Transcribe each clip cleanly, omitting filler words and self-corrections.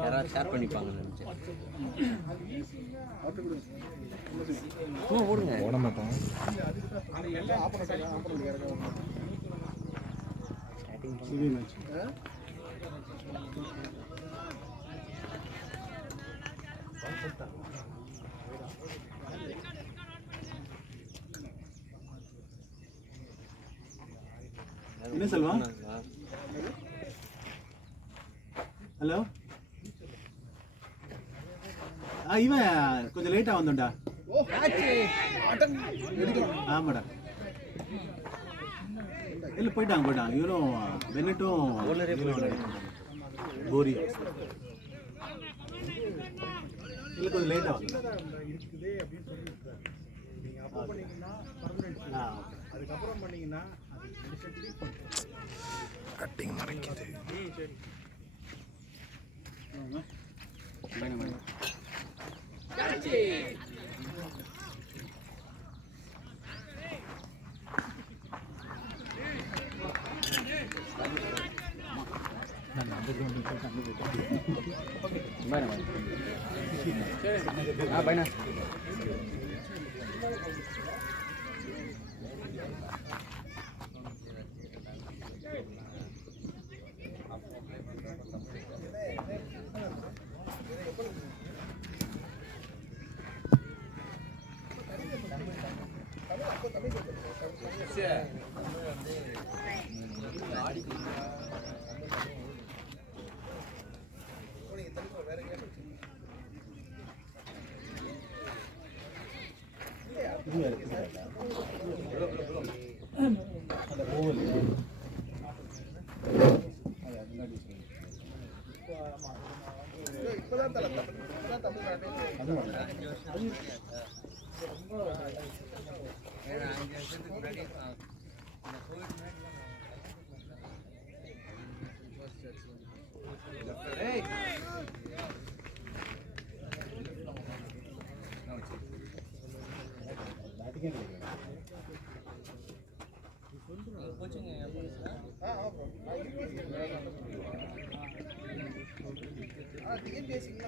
யாராவது ஷேர் பண்ணிப்பாங்க ஓடுங்க ஓட மாட்டோம். என்ன செல்வா? ஹலோ, இவன் கொஞ்சம் லேட்டா வந்தோம்டா. ஆமாடா, இல்லை போயிட்டான். இவனும் பென்னட்டும் கோரி இல்லை கொஞ்சம் லேட்டா வந்தோம். அதுக்கப்புறம் பண்ணீங்கன்னா கட்டிங் மறைக்குது. பையனா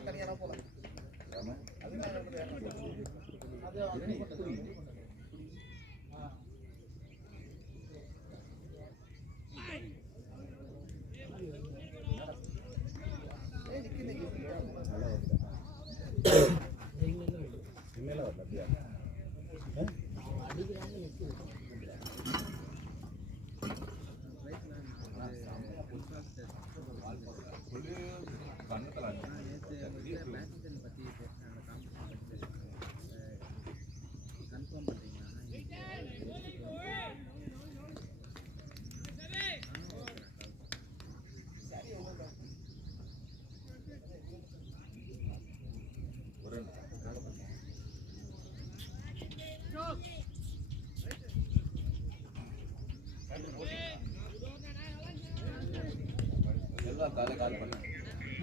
தனியாக போலாம்.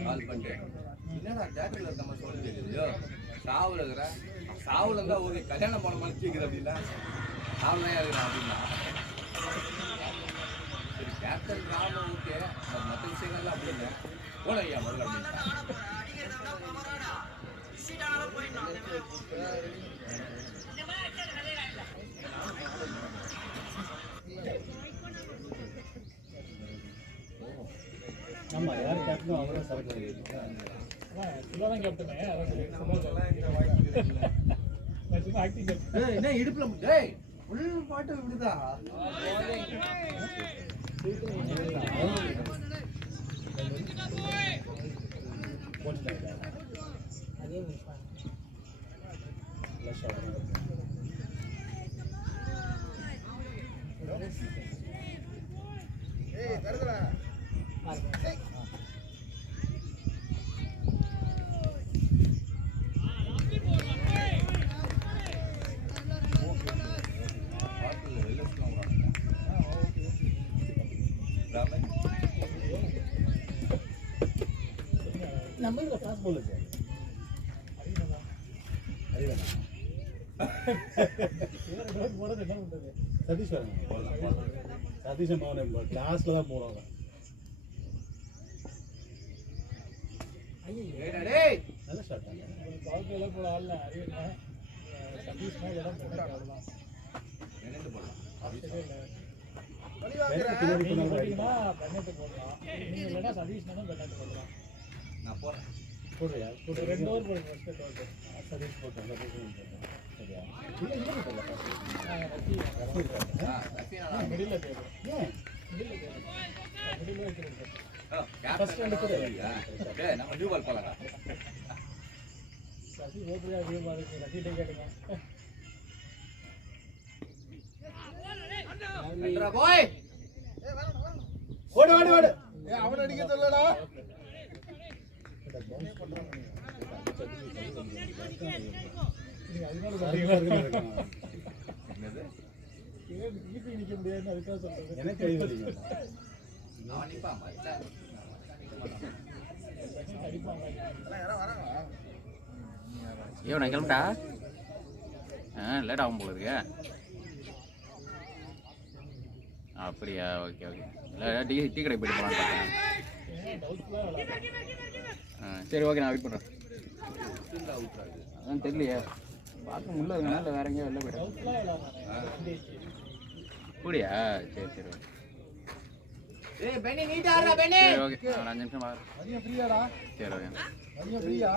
கால் பண்ணிட்டு என்னடா தேட்டரில் இருக்க மாதிரி சொல்ல தெரியுது, சாவில் இருக்கிற சாவில் இருந்தால் ஓகே, கல்யாணம் போன மாதிரி கேட்குது அப்படின்னா சாவில் தான் இருக்கிறேன் அப்படின்னா சரி கேப்டன் ராம ஓகே, மற்ற விஷயங்கள்லாம் அப்படி இல்லை போல ஐயா முதல்ல அப்படின்னு ஆமா, யார் கேப்டனோ அவரும் சரக்கு இவதான் கேப்டனே. என்ன இடுப்புல டேய் ஃபுல் பாட்டு விடுதா அதே நம்ம இதில் ஃபாஸ்ட் பவுலர் சார் அறிவேண்ணா போறது என்ன பண்றது? சதீஷ் வரணும் போடலாம் சதீஷ் மகன் கிளாஸில் தான் போடுவாங்க நல்ல ஷாட் தாங்க பவர் எல்லாம் போட ஆடல அறிவியல சதீஷ் மேல இடம் போட்டா அவ்வளவுதான். நினைத்து போடலாம் ஆப்ஷனே இல்ல. பின்னாடி நீங்க போனால் போட்டீங்கன்னா பென்னட் போடலாம். நீங்க இல்லைன்னா சதீஷ் மேலும் பென்னட் போடலாம். நான் போறேன் போடுறியா ஒரு 2 ஓவர் போடுங்க ஃபர்ஸ்ட் ஓவர். சதீஷ் போட்டோம் சதீஷ் போட்டோம் சரியா இல்லை இல்லை போடலாம் ரஃபீனா மிடில்ல தேவை. ஏன் மிடில்ல தேவை. மிடில்ல வச்சிருக்கேன். நம்ம நியூ பால் போலாம் சசி ஓட்டுவே அதிகமா இருக்கு. ரசிட்டே கேட்டுங்க. போய் ஓடு ஓடு ஓடு அவன் அடிக்க சொல்லடா. நீங்க அதனால சரிங்களா சொல்றீங்களா? இருக்குன்னு என்னது ஏன் ஈஸி நிக்க முடியாதுன்னு அதுக்காக சொல்றது. எனக்கு கை வலிங்க அவன் நிப்பான் மச்சான் பென்னட் அடிப்பாங்க. ஐயோ நான் கிளம்பிட்டா லேட் ஆகும் போல இருக்கு. அப்படியா ஓகே ஓகே இல்லை டீ டீ கடைக்கு போயிட்டு போகலான்னு பார்த்தேன். ஏன் டவுட்ஃபுல்லா விளையாடுறேன். சரி ஓகே நான் வெயிட் பண்ணுறேன். ஃபீல்ட் அவுட் ஆகுது அதான் தெரியலையே பார்க்க முடியல இருக்கனால இல்லை வேற எங்கேயோ வெளில போயிட்டேன். டவுட்ஃபுல்லா விளையாடுறேன். அப்படியா சரி சரி ஓகே ஏய் பெனி நீட்டா ஆடுறா பெனி சரி ஓகே ஒரு 5 நிமிஷம் பாரு. மதியம் ஃப்ரீயாடா? சரி ஓகே மதியம் ஃப்ரீயா?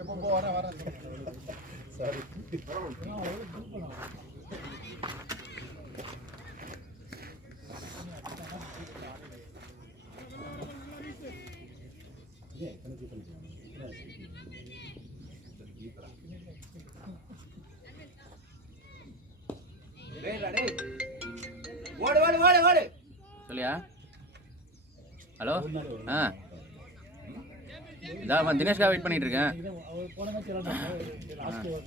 எப்போ போ வரேன் சாரி ஏன் கணக்கு பண்ணிக்கலாம் டேய்டா டேய் ஓடு ஓடு ஓடு ஓடு சொல்லியா ஹலோ இதான் தினேஷ்காக வெயிட் பண்ணிட்டு இருக்கேன். இது அவர் போன மேட்ச் விளையாடுறாங்க. லாஸ்ட் ஓவர்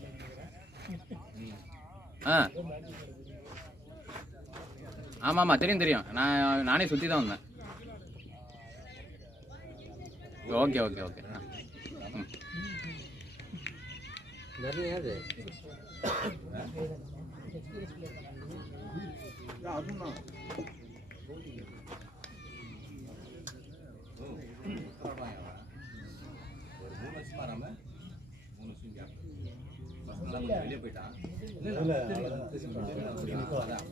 ஆமாம் ஆமாம் தெரியும் தெரியும் நானே சுற்றி தான் வந்தேன். ஓகே ஓகே ஓகே ம் அதுதான் ஒரு 3 வருஷம் வராம 3 வருஷம் கேப் பசங்களாம் வெளியே போயிட்டான் இல்லை அதான்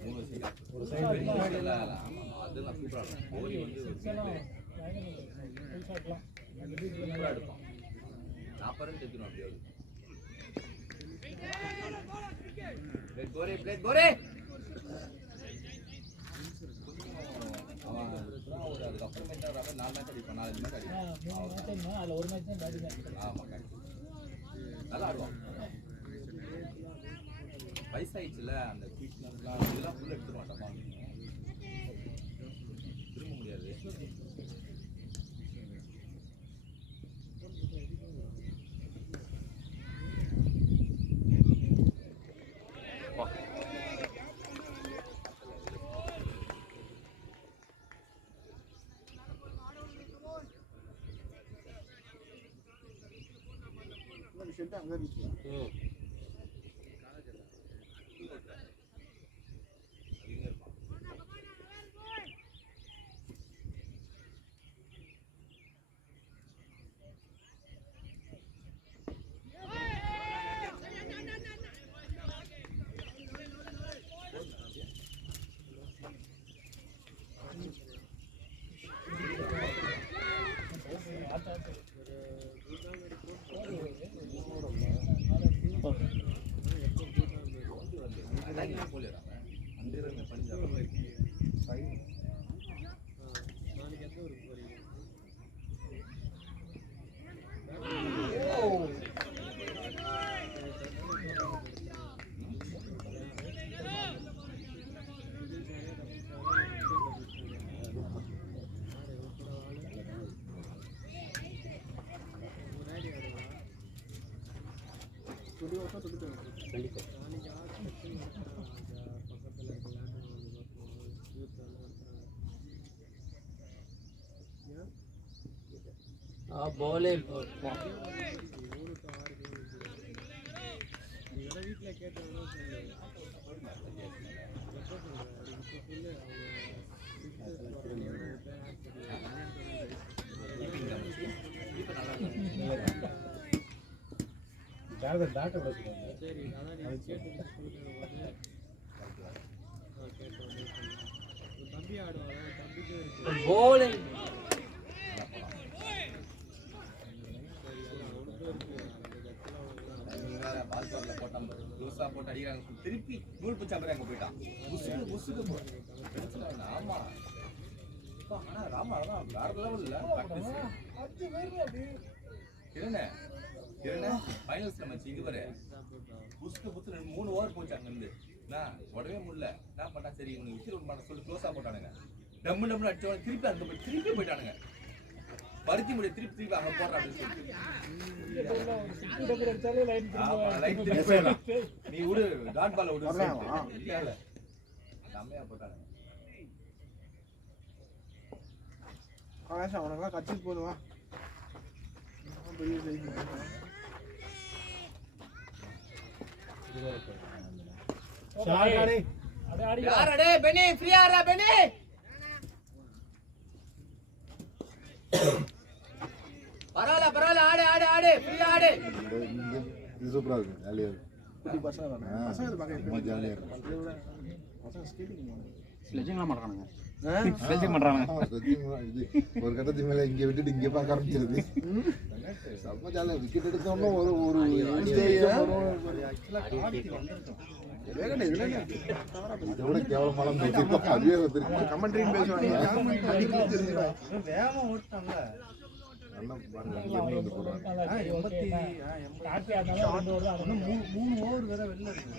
3 வருஷம் கேப் ஒரு சைடு ஆமா அதெல்லாம் சூப்பரா இருக்கும் கோலி வந்து ஒரு சூப்பரா எடுப்பான் 40 ரன் எடுக்கணும் அப்படியே பிளேட் போரே அவன் ஒரு அதுக்கப்புறம் ரப்பர் 4 மேட்ச் அடிப்பான் 4 மேட்ச் அடிப்பான் 3 மேட்ச் அதுல ஒரு மேட்ச் தான் பேட்டிங் ஆடுறாங்க. ஆமா நல்லா ஆடுவான் வயசாயிடுச்சுல அந்த ஃபிட்னஸ்லாம் இதெல்லாம் ஃபுல் எடுத்துட மாட்டான் திரும்ப முடியாது ஷெட் அங்கே இருந்துச்சு. போலே டாக்டர் கூட சொல்லுவாங்க. போலே பால்பால்ல போட்டான் லூசா போட்டு அடிக்கிறாங்க திருப்பி நூல் பிச்சா மாதிரி அங்க போயிட்டான் புசுக்கு புசுக்கு எடுத்துட்டாங்க. ஆமா ஆனா ராமா அதான் வேற லெவல் இல்ல பிராக்டிஸ் கிரணே ஃபைனல்ஸ்ல மச்சி இங்க பாரு புசுக்கு புசு 3 ஓவர் போச்சு அங்க இருந்து நான் உடவே முடியல என்ன பண்ணா சரி இவங்க விசில் ஒன்று பண்ண சொல்லி க்ளோஸா போட்டானுங்க டம்மு டம்னு அடிச்சவங்க திருப்பி அந்த திருப்பி போயிட்டானுங்க பருத்தி முடிய திருப்பி அங்க போடுற அப்படின்னு சொல்லிட்டு நீ விடு டாட் பால் விடு இல்ல செம்மையா போட்டானுங்க. அவனுங்களாம் கட்சிக்கு போதுவா பெரிய சைஸ் யாரடே பெனி ஃப்ரீயா ஆறா பெனி பரவாயில்ல ஆடு ஆடு ஆடு ஃப்ரீயா ஆடு. இது சூப்பரா இருக்கு, ஜாலியா இருக்கு. குட்டி பசங்க தானே பசங்க இது பார்க்க ரொம்ப ஜாலியா இருக்கு. பசங்க ஸ்கேட்டிங் ஸ்லெட்ஜிங்லாம் பண்ணுறானுங்க. ஸ்லெட்ஜிங் பண்ணுறாங்க. இது ஒரு கட்டத்துக்கு மேல இங்க விட்டுட்டு இங்க பார்க்க ஆரம்பிச்சிருது. செம்ம ஜாலியா விக்கெட் எடுத்தோம்னா ஒரு ஒரு இதை விட கேவலமான பேசிருக்கோம். அதுவே வந்துருக்கு. கமெண்ட்ரின்னு பேசுவாங்க வேகமா ஓட்டாங்க. நல்லா பாருங்க, அங்க இருந்து வந்து போடுறாங்க. 3 ஓவர் வேற வெளில இருக்கு.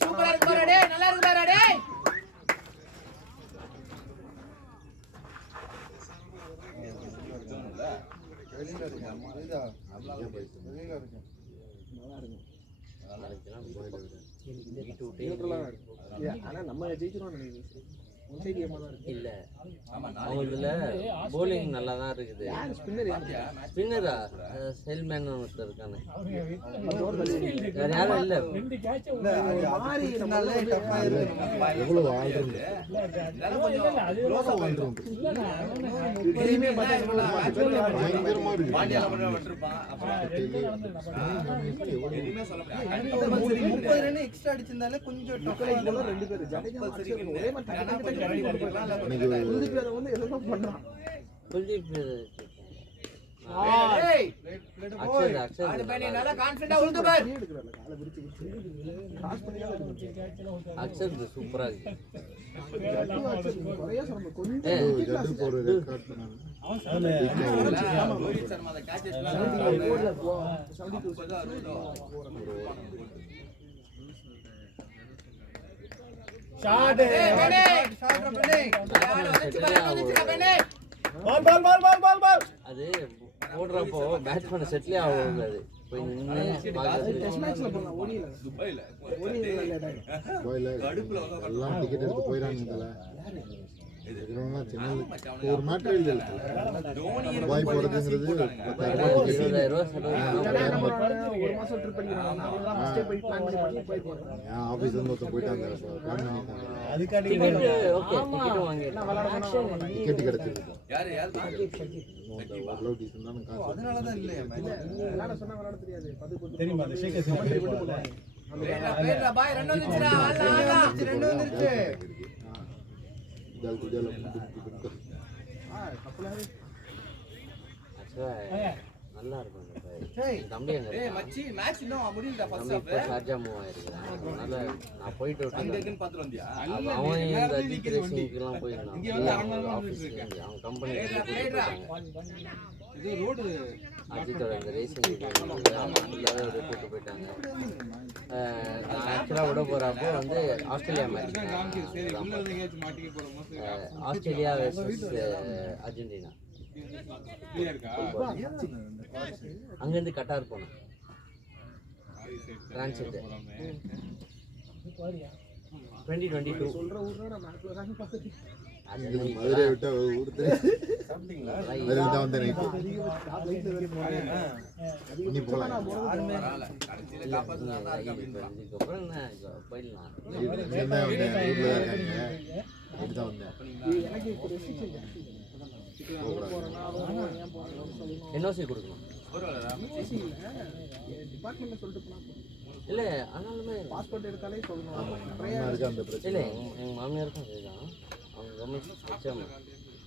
சூப்பரா இருக்கு பாரு டேய், நல்லா இருக்கு பாரு டேய். ஆனா நம்ம ஜெயிச்சிருவோம் இல்ல அவங்களதுல போலிங் நல்லா தான் இருக்குது. ஸ்பின்னரா செல்மேன் ஒருத்தர் இருக்கானே, வேற யாரும் இல்ல. எவ்வளவு ஆல்ரவுண்ட் பயங்கரமா இருக்கு. பாண்டியால பண்ண விட்டுருப்பான். அப்புறம் எதுவுமே சொல்ல முடியாது. 30 ரன் எக்ஸ்ட்ரா அடிச்சிருந்தாலே கொஞ்சம் டஃப்பா இருந்தாலும் 2 பேர் ஜடேஜா ஒரே மாதிரி குல்தீப் ஏய் அக்ஷர் அக்ஷர் ஆடு பையனே நல்லா கான்ஃபிடன்ட்டா உழுது பார். அக்ஷர் சூப்பரா இருக்கு. ஜட்டு போற ரெக்கார்ட் பண்ணாங்க. ரோஹித் சர்மா அந்த கேட்சஸ் ஷாட் அது போடுறப்போ பேட்ஸ்மேன் செட்லே ஆகும். அது போய் நின்று துபாயில கோயில கடுப்புல வந்து எல்லாம் டிக்கெட் எடுத்து போயிடாங்க. சென்னையில் ஒரு மேட்ரு இல்லை. துபாய் போறதுங்கிறது 20,000 ஒரு மாசம் ட்ரிப் பண்ணிக்கிறாங்க. என் ஆஃபீஸ் வந்து ஒருத்தன் போயிட்டாங்க. அதுக்காண்டி ஓகே டிக்கெட் வாங்கிடலாம். டிக்கெட் கிடைச்சிருக்கு. யாரு அவ்வளோ டீசெண்டான காசு. அதனாலதான் இல்லையா விளையாட சொன்னா விளையாட தெரியாது. தெரியுமா அந்த ஷேக் பேட்ரா பாய் ரெண்டு வந்துச்சுடா. ஆளா ரெண்டு வந்துருச்சு. ஜால் குஜால நல்லா இருக்கும். தம்பி ஏய் மச்சி மேட்ச் இன்னும் முடியல ஃபர்ஸ்ட் ஹாஃப். இப்போ ஷார்ஜா மூவ் ஆயிருக்கான். அதனால நான் போயிட்டு அங்க விட்டேன். இருக்குன்னு பாத்துட்டு வந்தியா? அவன் இந்த அஜித் ரேசிங்க்குலாம் போயிருந்தான். அவன் கம்பெனி இது ரோடு அஜித்தோட இந்த ரேசிங் கூப்பிட்டு போயிட்டாங்க. நான் ஆக்சுவலாக விட போகிறப்போ வந்து Australia match, Australia versus Argentina. அங்கேருந்து கட்டார் போனேன், டிரான்சிட். 2022 சொல்ற ஊர்ல நான் மேப்ல தான் பார்த்துட்டு அதெல்லாம் மதுரை விட்டா ஊர் தெரியும். சாப்பிட்டீங்களா? மதுரை தான் வந்தேன் night. லைட்ல வரைக்கும் போறேன் நீ போலாம். பரவாயில்ல. கடைசியில காப்பாத்துனா தான் இருக்கு அப்படின்றான். இதுக்கப்புறம் என்ன போயிடலாம். நீ தான் வந்தேன். ஊர்ல தான் இருக்காங்க. இதுதான் வந்தேன். எனக்கு இப்போ ரெஸ்ட்ரிக்ஷன் ஜாஸ்தி போறேன்னா ஏன் போறேன்னு சொல்லணும். என்ஓசி கொடுக்கணும். பரவாயில்ல. ஈஸி இல்லை டிபார்ட்மெண்ட்ல சொல்லிட்டு போனா இல்லை ஆனாலுமே பாஸ்போர்ட் எடுத்தாலே சொல்லணும் அம்மா இருக்கு அந்த பிரச்சனை. இல்லை எங்கள் மாமியாருக்கும் அதேதான். அவங்க கவர்மெண்ட் வச்சாங்க.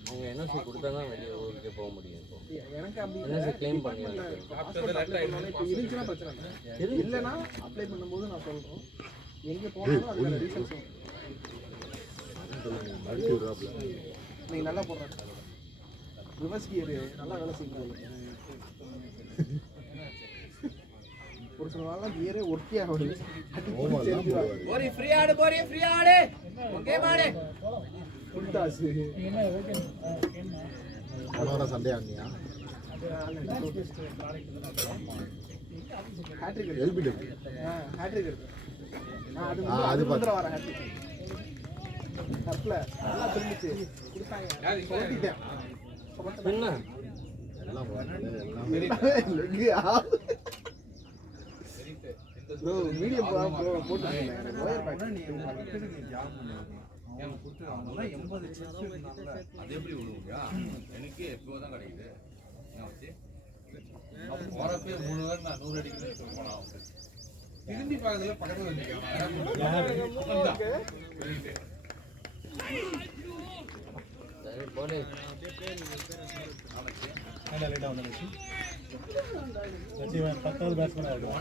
அவங்க என்ஓசி கொடுத்தா தான் வெளியே ஊருக்கு போக முடியும். இப்போ எனக்கு அப்படி என்ஓசி கிளைம் பண்ணி பாஸ்போர்ட் அப்ளை பண்ணாலே இப்போ இருந்துச்சுன்னா பிரச்சனை இல்லை இல்லைன்னா அப்ளை பண்ணும்போது நான் சொல்கிறோம் எங்கே போனாலும் அதுக்கான ரீசன்ஸ் அடுத்து விடுறாப்புல. நீங்கள் நல்லா போடுறாங்க ரிவர்ஸ் கியர் நல்லா வேலை செய்யுங்க ஒரு சில நாள்லாம் கியரே ஒர்க்கே ஆகுது ஓவர்லாம் போடுவாரு. போரி ஃப்ரீ ஆடு ஓகே மாடு. ஃபுல்டாஸு என்ன ஓகே போன வாரம் சண்டே ஆனியா? Hat trick LBW. ஹேட்ரிக் இருக்கு அது அது வந்து வர ஹேட்ரிக் கப்பில் நல்லா திரும்பிச்சு கொடுத்தாங்க சொல்லிட்டேன் என்ன எல்லாம் எல்லாம் ப்ரோ மீடியம் போட்டு எனக்கு ஒயர் பேக் அவங்கெல்லாம் 80 chips இருந்தாங்க. அது எப்படி விடுவோங்க? எனக்கு எப்போதான் கிடைக்குது. என்ன வச்சு? அவன் போறப்பே 3 வாரம் நான் 100 அடிக்கிறேன்னு சொல்ல போனா அவங்க. திரும்பி பார்க்கறதுல பக்கத்துல வந்துருக்காங்க. சரி போடு. நல்லா லேட்டாக வந்துடுச்சு சச்சிவன் 10வது பேட்ஸ்மேனாக இருக்கும்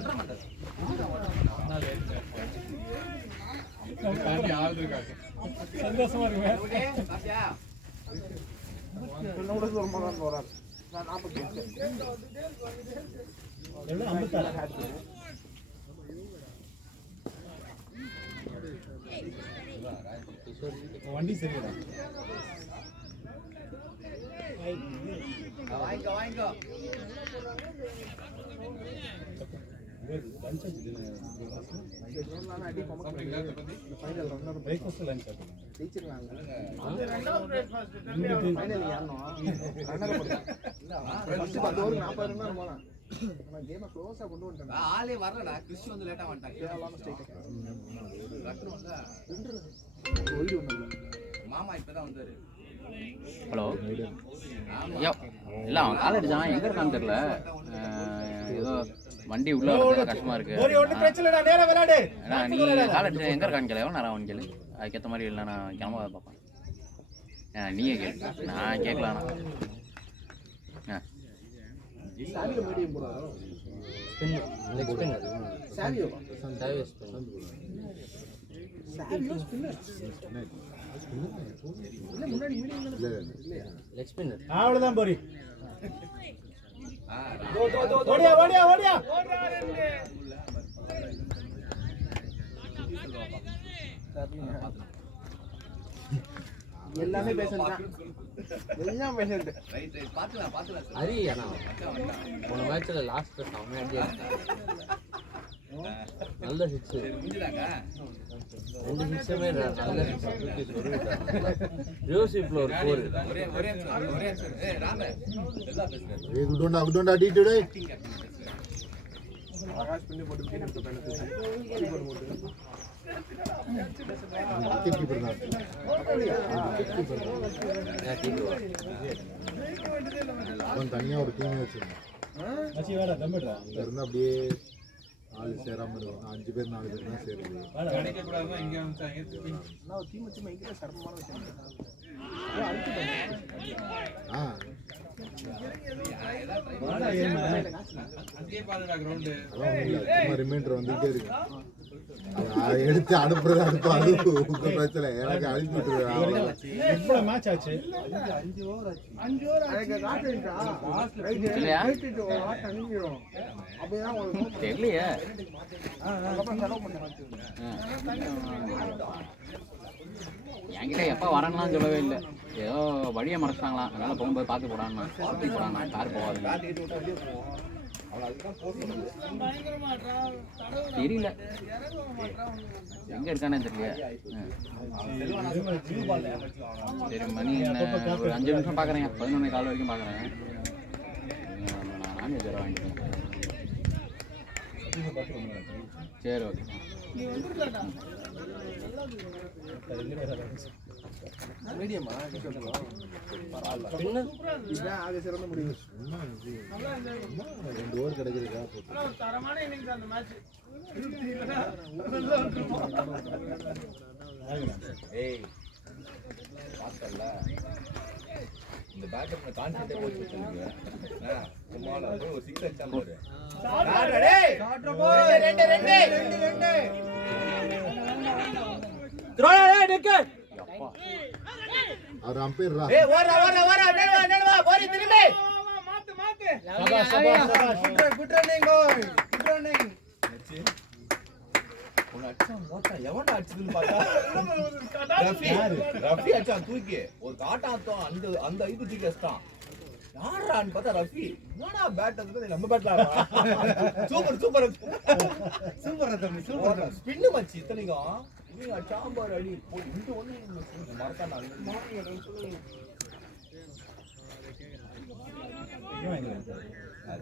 சந்தோஷமா இருக்குங்க என்னோட ரொம்ப தான் போகிறாரு நான் 40 எவ்வளோ 56 வண்டி சரியில்லை வாங்கிக்கோ லஞ்ச் அடி ஃபைனல் ரன்னர் பிரேக்ஃபாஸ்ட் லஞ்ச் ஜெயிச்சிருக்காங்க இங்கிட்டு ஃபைனல் யாரணும் ரன்னர் ஃபர்ஸ்ட் 10 ஓவர் 40 ரன் தான் போனான் ஆனா கேமை க்ளோஸா கொண்டு வந்துட்டாங்க ஆளே வரலடா. கிறிஸ்டி வந்து லேட்டா வந்துட்டாங்க. கேவலமான ஸ்ட்ரைக் கட்டு வந்தா ஓடி வந்தாங்க மாமா இப்பதான் வந்தாரு. ஹலோ ஐயா இல்லை அவன் கால் அடிச்சான் எங்கே இருக்கான்னு தெரியல. ஏதோ வண்டி உள்ள வரது கஷ்டமா இருக்கு. ஒன்றும் பிரச்சனை இல்லை நேரம் விளையாடு ஏன்னா நீ கால் அடிச்சா எங்கே இருக்கான்னு கேளு. எவ்வளோ நேரம் அவன் கேளு. அதுக்கேற்ற மாதிரி இல்லை நான் கிளம்ப பார்ப்பேன். நீயே கேளு நான் கேட்கலாண்ணா. சாவியோ மீடியம் போறாரு spin leg spinner Savio Savio spin Savio spinner இல்ல முன்னாடி மீடியம் இல்ல லெக் ஸ்பின்னர் அவ்வளோதான் போரி ஓடியா ஓடியா ஓடியா எல்லாமே பேசலாம் எல்லாம் பேசல ரைட் பாத்துலாம் சார். அது ஏன்னா போன மேட்ச்ல லாஸ்ட் செம்மையா நல்ல சிக்ஸ் முடிஞ்சுதாங்க. 2 சிக்ஸுமே நல்ல சிக்ஸ் சொல்லிட்டாங்க. ரியோசிப்ல ஒரு 4 ஒரே நிமிஷம். ஏய் ராமே எல்லாம் பேசுறாரு. ஏய் குட் ஒன்டா டீட் டுடே. ஆகாஷ் பண்ணி போட்டு விக்கெட் எடுத்து பண்ணது கீப்பர் போட்டு விக்கெட் கீப்பர் தான். அவன் தனியா ஒரு டீம் வச்சிருந்தான். மச்சி வேடா தம்பிடுறா அங்க இருந்து அப்படியே ஆளு சேராம இருக்கும். 5 பேர் 4 பேர் தான் சேருது. கிடைக்க கூடாதுன்னா இங்க வந்துட்டாங்க. நான் ஒரு டீம் வச்சு மைக்கிற சர்மமான விஷயம் ஆ அங்கேயே பாருடா கிரவுண்ட். அதான் ஒண்ணும் இல்ல. சும்மா ரிமைண்டர் வந்துட்டே இருக்கு. அதை எடுத்து அனுப்புறது அனுப்பு. அது உங்க பிரச்சனை. எனக்கு அனுப்பி விட்டுருவேன். எவ்வளோ மேட்ச் ஆச்சு 5 ஓவர் ஆச்சு 5 ஓவர் ஆச்சு காட்டுடா ரைட் இல்லையா? ரைட் வாட் அனுப்பிடும் அப்படியே உங்களுக்கு தெரியலையே. அப்புறம் செலவு பண்ண என்கிட்ட எப்போ வரேன்லாம் சொல்லவே இல்லை. ஏதோ வழியை மறைச்சிட்டாங்களாம். அதனால போகும்போது பார்த்து போடான்னு கார் போகாதுங்க. காட்டிட்டு விட்டு அப்படியே போவோம் அவன் அதுதான் போட்டு தெரியல எங்க இருக்கானே தெரியல. சரி மணி என்ன ஒரு 5 நிமிஷம் பார்க்குறேன், 11 கால் வரைக்கும் பார்க்குறேன். நான் நான்வெஜ் வேறு வாங்கிட்டேன். சரி ஓகே. மீடியமா இதுதான் ஆக சிறந்த முடிவு. சும்மா 2 ஓவர் கிடைக்கிறதா போட்டு தரமான இன்னிங்ஸ் அந்த மேட்ச். ஏய் பார்த்தல இந்த பேட்டர் கான்செப்டே போய் சொல்லுங்க. சும்மால போய் ஒரு 6 அடிச்சா போடு. ஸ்டார்ட் டேய். ரெண்டு த்ரோடா டேய் நிக்கு. அவர் அம்பையர்ரா. ஏய் ஓரா நடுவா போரி திரும்பி. மாத்து. சபாஷ் குட் ரன்னிங் பாய், குட் ரன்னிங். உன அடிச்சா மோட்டா எவன்டா அடிச்சதுன்னு பார்த்தா ரஃபி அடிச்சான் தூக்கி ஒரு காட்டாத்தம் அந்த இது தூக்கி அடிச்சான். யாரான்னு பார்த்தா ரஃபி. என்னடா பேட் அது நம்ம பேட்ல சூப்பர் தம்பி சூப்பர் ஸ்பின் மச்சி இத்தனைக்கும் நீ சாம்பார் அடி போய் இந்த ஒண்ணு மறக்காம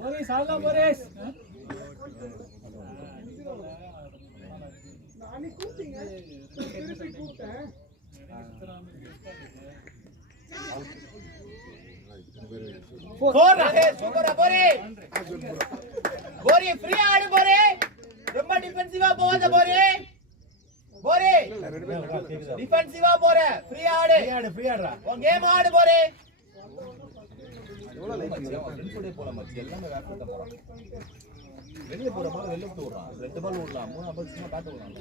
போரேஸ் ஆல்ல போரேஸ். நானே கூப்பிட்டீங்க, திருப்பி கூப்பிட்டேன். போரா ஹே சூப்பரா போரி ஃப்ரீ ஆடு போரி. ரொம்ப டிஃபென்சிவா போவாத போரி. டிஃபென்சிவா போற ஃப்ரீ ஆடுடா. உன் கேம் ஆடு போரி. எவ்வளவு லைஃப் ஃப்ரெண்ட்ஸோட போற மச்சி எல்லாமே வேற பண்ற போறான். வெளிய போற போல வெளிய விட்டு ஓடுறான். 2 பால் ஓடலாம், 3 பால் சும்மா காட்டு ஓடலாம்.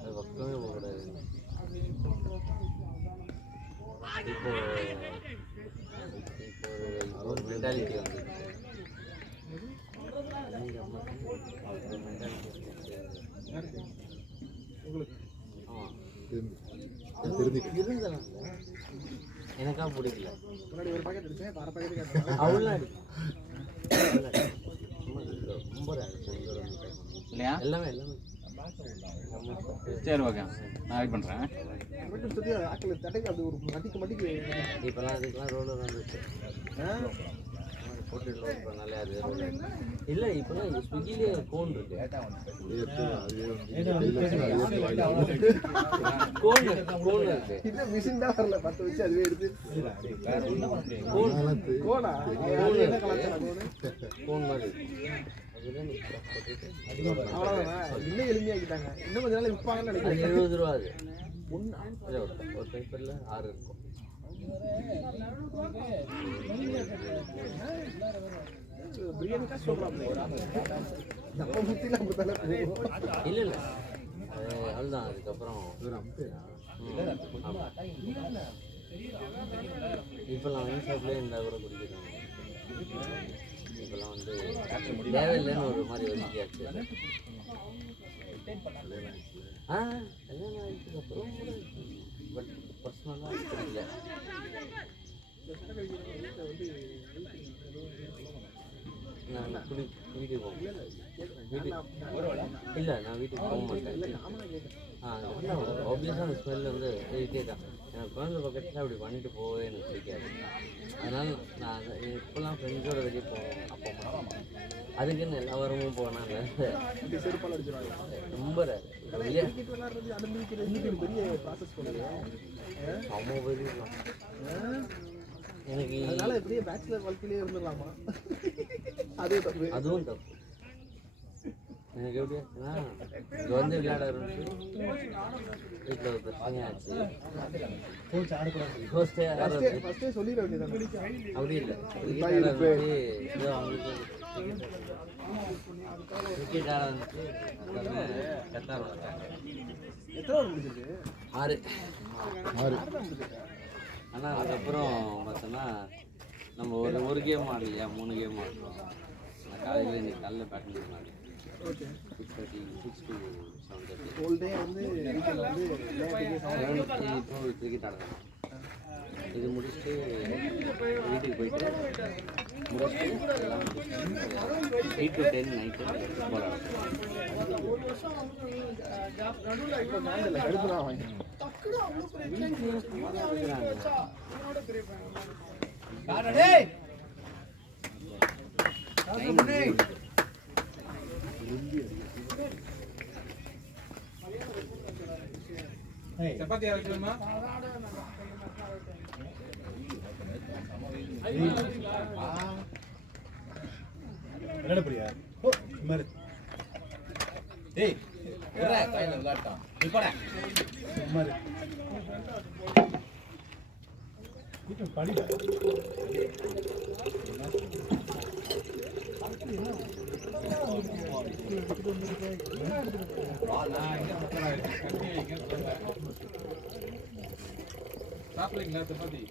அது பக்கமே போகக்கூடாது. இப்போ ஒரு மென்டாலிட்டி வந்து இருந்தலாம் எனக்கா பிடிக்கல. முன்னாடி ஒரு பாக்கெட் அடிச்சேன், அரை பாக்கெட் கேட்டேன். அவ்வளோ ரொம்ப இல்லையா? எல்லாமே சரி ஓகே, நான் வெயிட் பண்ணுறேன். மட்டும் சுத்தி ஆக்கல தட்டைக்கு அது ஒரு மட்டிக்கு இப்போலாம் அதுக்கெல்லாம் ரோலர் வந்துச்சு. போட்டு லோட் பண்ணாலே அது இல்லை. இப்போலாம் ஸ்விக்கிலே கோன் இருக்கு. கோன் இருக்கு. இந்த மிஷின் தான் வரல, 10 வச்சு அதுவே எடுத்து கோனா என்ன கலாச்சாரம் கோன் மாதிரி அவ்வளோதான். இன்னும் எளிமையாக்கிட்டாங்க. இன்னும் கொஞ்ச நாள் விற்பாங்கன்னு நினைக்கிறேன். 70 ரூபா அது ஒரு பேப்பரில் 6 இருக்கும். பிரியாணி காசு சொல்கிறாங்க. நம்ம முத்தில அப்படித்தானே. இல்லை அதுதான். அதுக்கப்புறம் இப்போல்லாம் வந்து ஷாப்லேயே இருந்தால் கூட குடிக்கிறாங்க. இப்போல்லாம் வந்து தேவையில்லைன்னு ஒரு மாதிரி ஒதுக்கியாச்சு. கல்யாணம் ஆகிடுச்சுக்கப்புறம் பட் பர்சனலாக இல்லை. நான் வீட்டுக்கு போவேன். இல்லை நான் வீட்டுக்கு போக மாட்டேன். ஆப்வியஸாக அந்த ஸ்மெல் வந்து இருக்கே தான். எனக்கு குழந்தை பக்கத்தில் அப்படி பண்ணிட்டு போகவே எனக்கு பிடிக்காது. அதனால் நான் இப்போல்லாம் ஃப்ரெண்ட்ஸோட வெளியே போவோம். அப்போ மட்டும் அதுக்குன்னு எல்லா வாரமும் போனாங்க. செருப்பால் அடிச்சிருவாங்க. ரொம்ப வெளியே பெரிய ப்ராசஸ் பண்ணுங்க. அம்மா போயிருக்கலாம். எனக்கு அதனால எப்படியே பேச்சுலர் வாழ்க்கையிலே இருந்துடலாமா? அதே தப்பு. அதுவும் தப்பு. எனக்கு எப்படியா இங்கே வந்து விளையாட ஆரம்பிச்சு வீட்டில் ஒரு பிரச்சனை ஆச்சு. ஃபர்ஸ்டே சொல்லிட வேண்டியது. அப்படி இல்லை ஏதோ அவங்களுக்கு கிரிக்கெட் ஆட வந்துட்டு கத்த ஆரம்பிச்சிட்டாங்க. எத்தனை ஓவர் முடிஞ்சிருக்கு? 6. 6. ஆனால் அதுக்கப்புறம் பார்த்தோன்னா நம்ம ஒரு கேம் ஆடலையா, 3 கேம் ஆடுறோம். நான் காலையில் இன்னைக்கு காலையில் பேட்மிண்டன் ஆடுறேன். Okay 6:30 6 to 7:30. ஹோல் டே வந்து வீட்டில் வந்து இப்போ கிரிக்கெட் ஆடுறேன். இது முடிச்சுட்டு வீட்டுக்கு போயிட்டு முடிச்சுட்டு எல்லாம் முடிச்சுட்டு 8 to 10 நைட்டு ஃபுட்பால் ஆடுறேன். கடுப்பு தான் வாங்கி சப்பாத்தி ஆரம்பிக்கலாமா? என்ன பிரியா ஓ மாதிரி டேய் ஒரே கையில விளையாட்டான் நீ போடா மாதிரி இது படிடா சாப்பிடுறீங்களா சப்பாத்தி?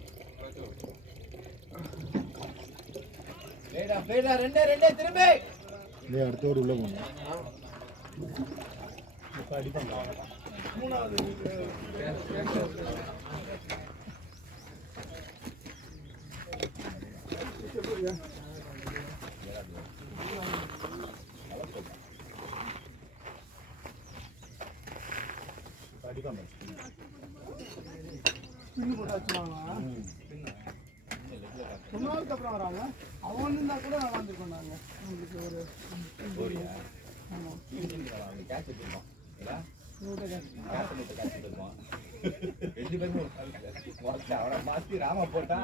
பேடா ரெண்டே திரும்பி நீ அடுத்த ஒரு உள்ள போங்க. இப்ப அடிப்பாங்க அடிப்பாங்க பின்னு போட்டு வச்சுருவாங்க. ரொம்ப நாளுக்கு அப்புறம் வராங்க. அவன் இருந்தா கூட நல்லா இருந்துருக்கோம். உங்களுக்கு ஒரு ஆமாம் கேட்ச் வச்சிருக்கோம் கேட்ச் வச்சிருக்கோம் 2 பேரும் அவனை மாத்தி ராமா போட்டா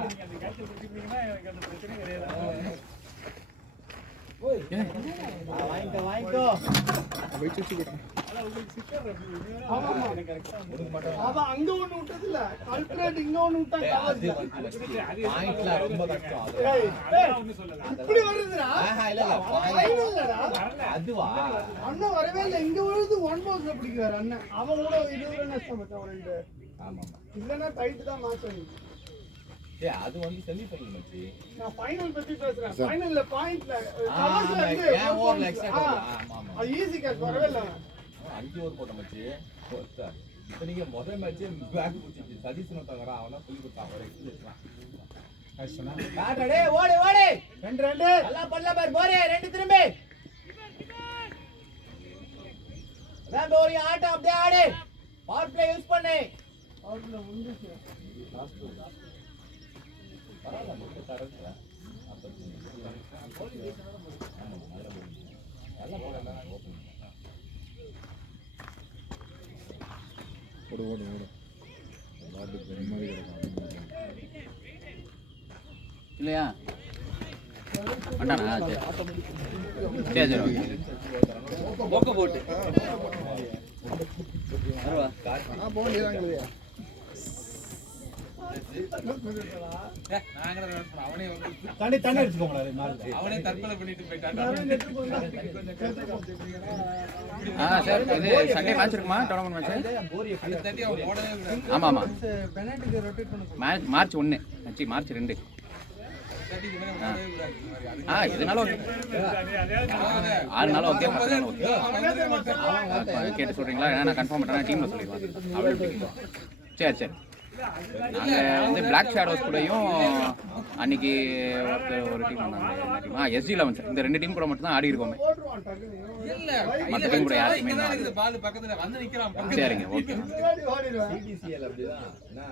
வாங்கிக்கோ அவன் அங்க ஒண்ணு விட்டது இல்ல, கல்குலேட் இங்க ஒண்ணு விட்டான். பாயிண்ட்ல ரொம்ப கஷ்டம் இப்படி வருதுடா. இல்லடா அதுவா அண்ணன் வரவே இல்லை. இங்க வருது 1 பாக்ஸ்ல பிடிக்கிறாரு அண்ணன். அவன் கூட 20 நஷ்டம் பட்டான் 2. ஆமா இல்லன்னா டைட் தான் மேட்ச் ஆயிடுச்சு. ஏய் அது வந்து செமி ஃபைனல் மச்சி நான் ஃபைனல் பத்தி பேசுறேன். ஃபைனல்ல பாயிண்ட்ல ஏன் ஓவர்ல எக்ஸ்ட்ரா ஆமா ஆமா அது ஈஸி கேட்ச் வரவே இல்லை. 5 ஓவர் போட்ட மச்சி இத்தனைக்கு முதல் மேட்சே பேக் பிடிச்சிச்சு சதீஷ் நோட்டாங்கறான் அவனா சொல்லி கொடுத்தான் ஒரு எக்ஸ்பிரஸ் சொன்னா காட்டடே ஓடு 2 நல்லா பண்ணல பாரு போரே 2 திரும்பி நான் போறி ஆட்டம் அப்படியே ஆடு பவர் பிளே யூஸ் பண்ணு அவர்ல முடிஞ்சிச்சு. பரவாயில்ல முட்டை தரதுல நல்லா போடலாம் ஓபன் ஓடு ஓடு ஓடு பாட்டு பெரிய மாதிரி கிடக்கும். இல்லையா அண்டானா சரி சரி ஓகே போக்க போட்டு வருவா போக வேண்டியதாங்க. அவனே வந்து தண்ணி அடிச்சுக்கோங்களா நாலு அவனே தற்கொலை பண்ணிட்டு போயிட்டான். சார் இது சண்டே மேட்ச் இருக்குமா டோர்னமெண்ட் மேட்ச் தட்டி அவன் ஓடவே விடாது. ஆமா ஆமா பெனால்டிக்கு ரொட்டேட் பண்ண மார்ச் 1 ஆச்சு மார்ச் 2 தட்டிக்கு மேல ஓடவே விடாது. இதனால ஓகே 6 நாள் ஓகே 10 நாள் ஓகே கேட்டு சொல்றீங்களா ஏன்னா நான் கன்ஃபார்ம் பண்றேன் டீம்ல சொல்லிடுவேன். சரி சரி நாங்கள் வந்து பிளாக் ஷேடோஸ் கூடயும் அன்னைக்கு ஒரு டீம் வந்தாங்க SG11 இந்த 2 டீம் கூட மட்டும் தான் ஆடி இருக்கோமே. இல்ல மற்ற டீம் கூட யாருக்குமே இங்க தான் இருக்குது பால் பக்கத்துல வந்து நிக்கிறான். சரிங்க ஓகே. சிடிசிஎல் அப்படிதான் என்ன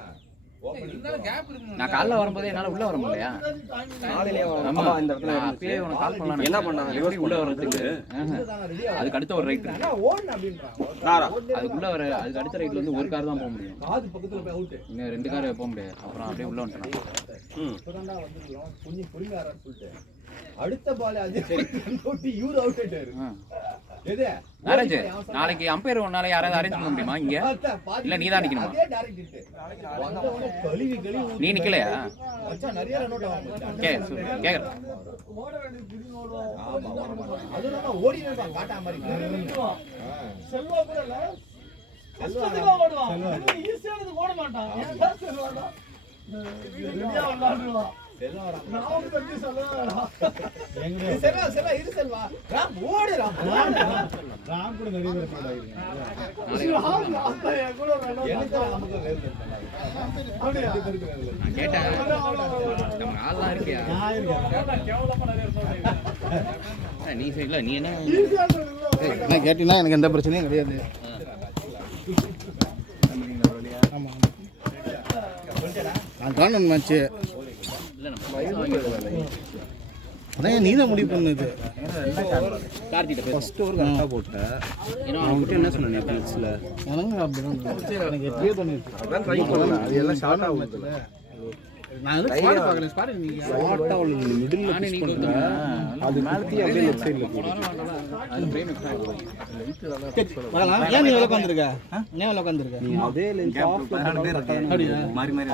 ஓபனிங் கேப் இருக்கு. நான் காலைல வரும்போது என்னால உள்ள வர முடியலையா ஆமா இந்த இடத்துல அப்பயே உனக்கு கால் பண்ணலாம் என்ன பண்ணாங்க எப்படி உள்ள வர்றதுக்கு அதுக்கு அடுத்த ஒரு ரைட் அதுக்குள்ள வர அதுக்கு அடுத்த ரைட்ல வந்து ஒரு கார் தான் போக முடியும். காது பக்கத்துல போய் அவுட் இன்னும் 2 கார் போக முடியாது. அப்புறம் அப்படியே உள்ள வந்துட்டோம். இப்பதான்டா வந்துறோம் கொஞ்சம் பொறுமையா ஆறான்னு சொல்லிட்டு அடுத்த பால் அதே இவரு அவுட் ஆயிட்டாரு. எது நாராஜ் நாளைக்கு அம்பையர் ஒன்னால யாராவது அரேஞ்ச் பண்ண முடியுமா இங்க? இல்ல நீ தான் நிக்கணுமா? அதே டைரக்ட் ஹிட். வந்தவனே கழுவி நீ நிக்கலையா? மச்சான் நிறைய ரன் அவுட் ஆகும் மச்சான். கேக்குறேன். ஓட வேண்டிய திடீர்னு ஓடுவான். ஆமா அதுதான் ஓடி இருப்பான் காட்டா மாதிரி. செல்வா கூட இல்ல கஷ்டத்துக்கு ஓடுவான். ஈஸியானது ஓட மாட்டான். ஏன்டா செல்வாடா ரெடியா விளையாடுவான். செல்வா நான் வந்து செல்வா செல்வா இரு செல்வா ராம் ஓடு ராம் கூட நடிகர் பண்ணாங்க. கூட எனக்கு நமக்கு வேற நான் கேட்டேன் நம்ம ஆள்லாம் இருக்கியா? கேவலமா நிறைய சொல்றீங்க. நீ சரிங்களா? நீ என்ன என்ன கேட்டீங்கன்னா எனக்கு எந்த பிரச்சனையும் கிடையாது. ஆமாம் நான் காணும் மேட்ச்சு அதான் நீ தான் முடிவு பண்ணுது. ஃபர்ஸ்ட் ஓவர் கரெக்டாக போட்டேன். அவங்ககிட்ட என்ன சொன்னேன் பிளேட்ஸில்? எனக்கு அப்படிதான் எனக்கு எப்படியோ தோணிருக்கு. அதான் ட்ரை பண்ணல, அது எல்லாம் ஷார்ட் ஆகும். நான் வந்து ஸ்பாட் பார்க்கல. ஸ்பாட் நீங்கள் ஷார்ட் ஆகல, மிடில் அது மேலத்தி அப்படியே லெஃப்ட் சைடில் ஏன் நீ விளக்கு வந்திருக்க? ஏன் விளக்கு வந்திருக்க? நீ அதே லென்த்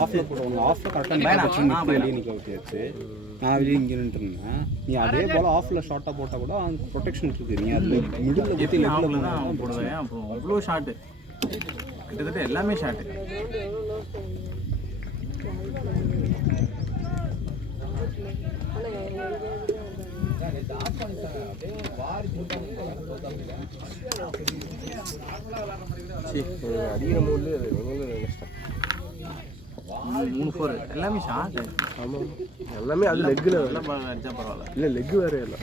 ஆஃப்ல போடுவாங்க. ஆஃப்ல கரெக்டாக வெளியே நிற்க வச்சியாச்சு. நான் வெளியே இங்கே நின்றுருந்தேன். நீ அதே போல் ஆஃப்ல ஷார்ட்டாக போட்டால் கூட அந்த ப்ரொடெக்ஷன் இருக்குது. நீ அதில் மிடில் ஊற்றி லெஃப்டில் தான் போடுவேன். அப்புறம் அவ்வளோ ஷார்ட்டு, கிட்டத்தட்ட எல்லாமே ஷார்ட்டு. அதிக மூணு 3-4 எல்லாமே ஷார்ட்டு. ஆமாம், எல்லாமே அது லெக்கில் எல்லாம் அடிச்சா பரவாயில்ல. இல்லை, லெக் வேறு இல்லை.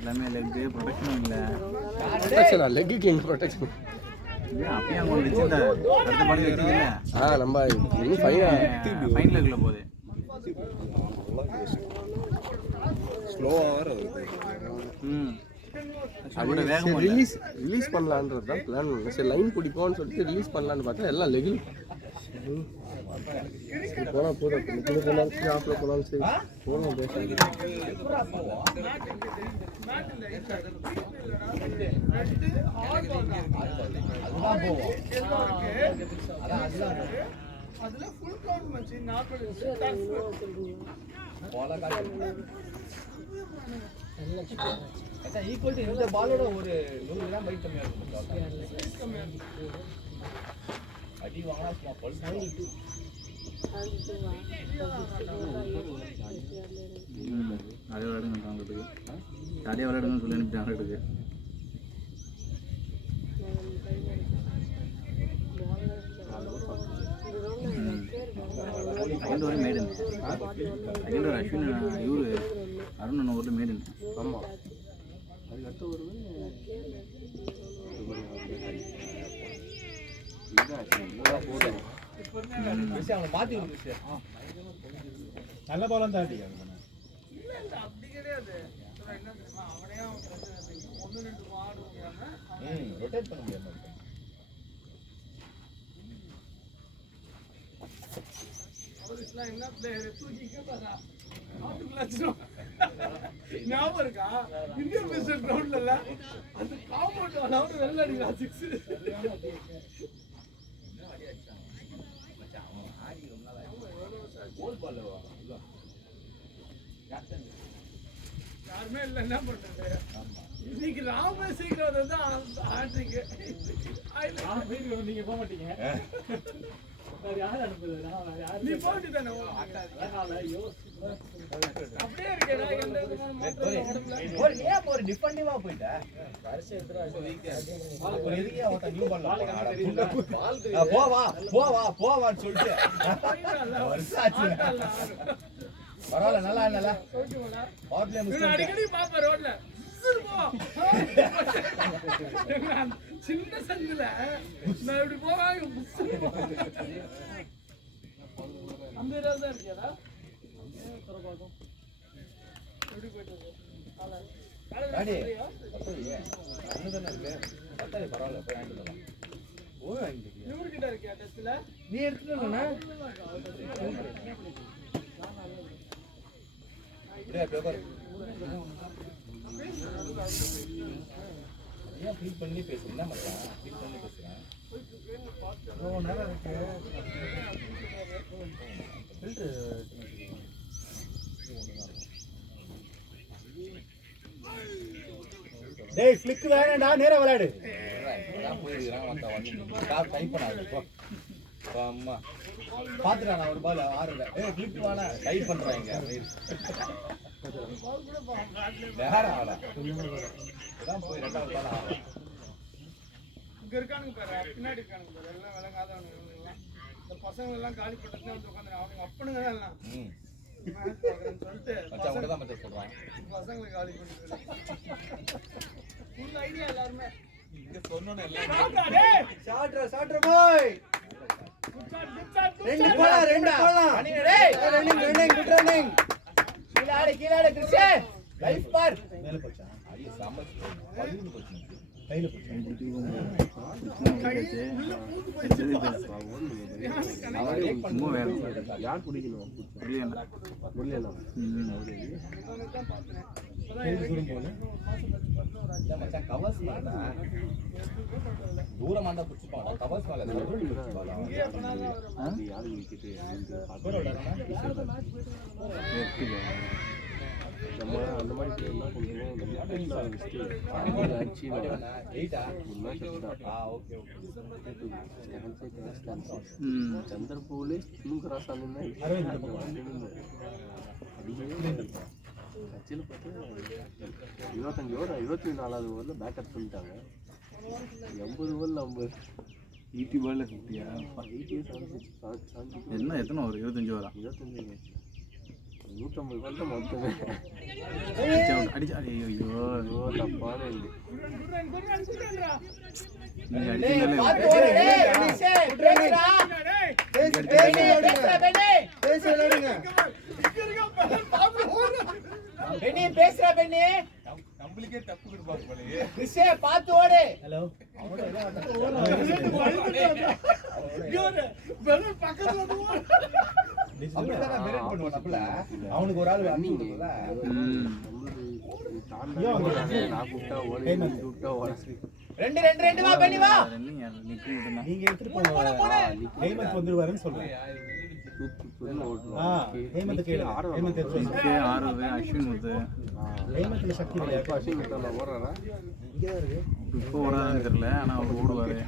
எல்லாமே லெக்கு ப்ரொடெக்ஷனும் இல்லை. ப்ரொடெக்ஷனா? லெக்குக்கு எங்கே ப்ரொடெக்ஷன்? அப்பயும் அவங்க வச்சுருந்தா அடுத்த பாடி வச்சுக்கல. நம்ம இன்னும் ஃபைனல் லெக்கில் போகுது. ஸ்லோவாக வேறு வருது. அதோட வேகம் ரிலீஸ் பண்ணலான்றது தான் பிளான். சரி லைன் பிடிப்போம்னு சொல்லிட்டு ரிலீஸ் பண்ணலான்னு பார்த்தா எல்லாம் லெகில் போனால் போதும். இதில் போனாலும் சரி, ஆஃபில் போனாலும் சரி போகணும் பேசாது. அதுல ஃபுல் கவுண்ட் மச்சி நாட் ஈக்குவல் டு இந்த பாலோட ஒரு 100 கிராம் வெயிட் கம்மியா இருக்கும். அடி வாங்கினா சும்மா பல்ஸ். அதே விளையாடுங்க அவங்களுக்கு, அதே விளையாடுங்கன்னு சொல்லி அனுப்பிட்டாங்க அவங்களுக்கு. Second over maiden, second over Ashwin இவரு அருண் ஓவரில் மேடன். ஆமாம், அதுக்கடுத்த ஒரு அவனை மாத்தி விடுச்சு. நல்ல பாலம் தாண்டி அப்படி கிடையாது. என்ன தெரியுமா, அவனே ஒன்று ரெண்டு மாடு ரொட்டேட் பண்ண முடியாது. அவருக்குலாம் என்ன பிளேயர் தூக்கி கேட்டாரா ஞாபகம் இருக்கா? இந்தியன் மிஸ்டர் கிரவுண்ட்ல அந்த காம்பவுண்ட் அவனு வெள்ள அடிக்கலாம் 6. யாருமே இல்லை, என்ன பண்றது? இன்னைக்கு ராம சீக்கிரம் தான் ஆட்ரிக்கு. நீங்க போக மாட்டீங்க. யார் அனுப்புது? நீ போட்டு தானே அப்படியே இருக்கேடா. எந்த விதமான மாற்றம் உடம்புல ஒரு டிஃபெண்டிவா போயிட்ட ஒரு எதுக்கே அவன் நியூ பால் போவான்னு சொல்லிட்டு பரவாயில்ல, நல்லா நல்லா அடிக்கடி பாப்பா ரோட்ல சின்ன சங்குல நான் இப்படி போவாங்க. அந்த ஏரியாவில் தான் இருக்கியாடா? எப்படி போயிட்டு பரவாயில்ல போய் வாங்கிட்டு இவர்கிட்ட இருக்கியா டெஸ்ட்ல? நீ எடுத்துட்டு ஏன் ஃபீல் பண்ணி பேசுறேன் என்ன மச்சான் ஃபீல் பண்ணி பேசுறேன் எவ்வளோ நேரம் இருக்கு டேய் ஃபிளிக் வேணாம்டா நேரா விளையாடு இப்பதான் போயிருக்கிறான் வந்தா வந்து டைப் பண்ணாது போ அம்மா பாத்துடா நான் ஒரு பால் ஆறுல ஃபிளிக் வேணா டைப் பண்றாங்க நேரம் ஆடா இப்பதான் போய் ரெண்டாவது பால் ஆடுறேன் இங்க இருக்கானுங்க பாரு பின்னாடி இருக்கானுங்க பாரு எல்லாம் விளங்காதவனுங்க எல்லாம் இந்த பசங்க எல்லாம் காலி பண்ணதுல வந்து உட்காந்து அவனுங்க அப்பனுங்க தான் எல்லாம் மேட்ச் பார்க்கறேன்னு சொல்லிட்டு மச்சான் உங்க தான் மச்சான் சொல்றான் பசங்களை காலி பண்ணிட்டு ஃபுல் ஐடியா எல்லாருமே இங்க சொன்னோன்னு எல்லாம் ஷாட்ரா பாய் ரெண்டு போலாம் அணிங்க டேய் ரன்னிங் குட் ரன்னிங் கீழாடு கிறிஸ்டே லைஃப் பார் மேல போச்சா ஐயோ சம பதினு போச்சு கையில போச்சா சும்மா வேணும் யார் பிடிக்கணும் புரியல புரியல மச்சான் கவர்ஸ் மேல தூரமா இருந்தா புடிச்சுப்பாங்க கவர்ஸ் மேல யாரு விக்கெட்டு நம்ம அந்த மாதிரி பிளேயர்லாம் கொஞ்சம் ஓகே சந்திரபூலு இன்னும் கிராஸ் ஆனா கட்சியில் பார்த்து 25 ஓவர் 24வது ஓவரில் பேக்கப் பண்ணிட்டாங்க 80 ஓவரில் 50 ஈட்டி பால்ல 50யா என்ன எத்தனை ஒரு 25 ஓவரா 25 150 ஓவர் தான் மொத்தமே அடிச்சு ஐயோ தப்பான இல்லை நீ பேசுறா பெண்ணே நம்மளுக்கே தப்பு கொடுப்பாங்க போலயே கிறிஸ்டே பாத்து ஓடு ஹலோ அவனுக்கு ஒரு ஆள் நான் கூப்பிட்டா ஓடி கூப்பிட்டா ஓட ரெண்டு வா பெண்ணி வா நீங்க எடுத்துட்டு போங்க ஹேமந்த் வந்துருவாருன்னு சொல்றேன் ஹேமந்த் கேளு ஹேமந்த் எடுத்து அஸ்வின் வந்து ஹேமந்த்ல சக்தி இல்லையா அஸ்வின் ஓடுறாரா இங்கே தான் இருக்கு இப்போ ஓடாதுன்னு தெரியல ஆனா அவர் ஓடுவாரு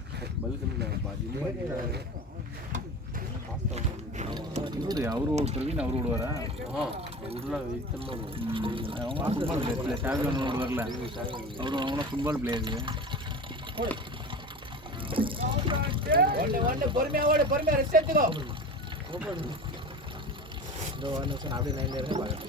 இவரு அவரு பிரவீன் அவரு ஓடுவாரா அவங்க ஃபுட்பால் பிளேயர் ஷாபியான் ஓடுவார்ல அவங்கள ஃபுட்பால் பிளேயர் பொறுமையா ஓடு பொறுமையா ரெஸ்ட் எடுத்துக்கோ இந்த ஒரு நிமிஷம் அப்படியே லைன்ல இருக்க பாருங்க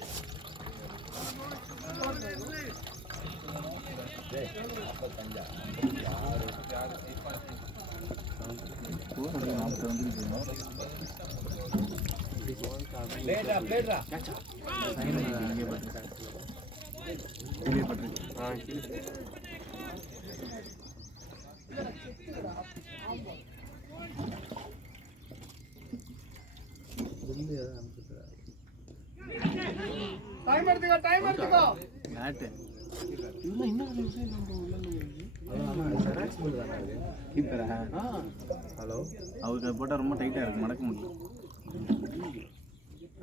டைம் எடுத்துக்கோ நாட்டு ஹலோ அவருக்கு அது போட்டால் ரொம்ப டைட்டாக இருக்கு மடக்க முடியல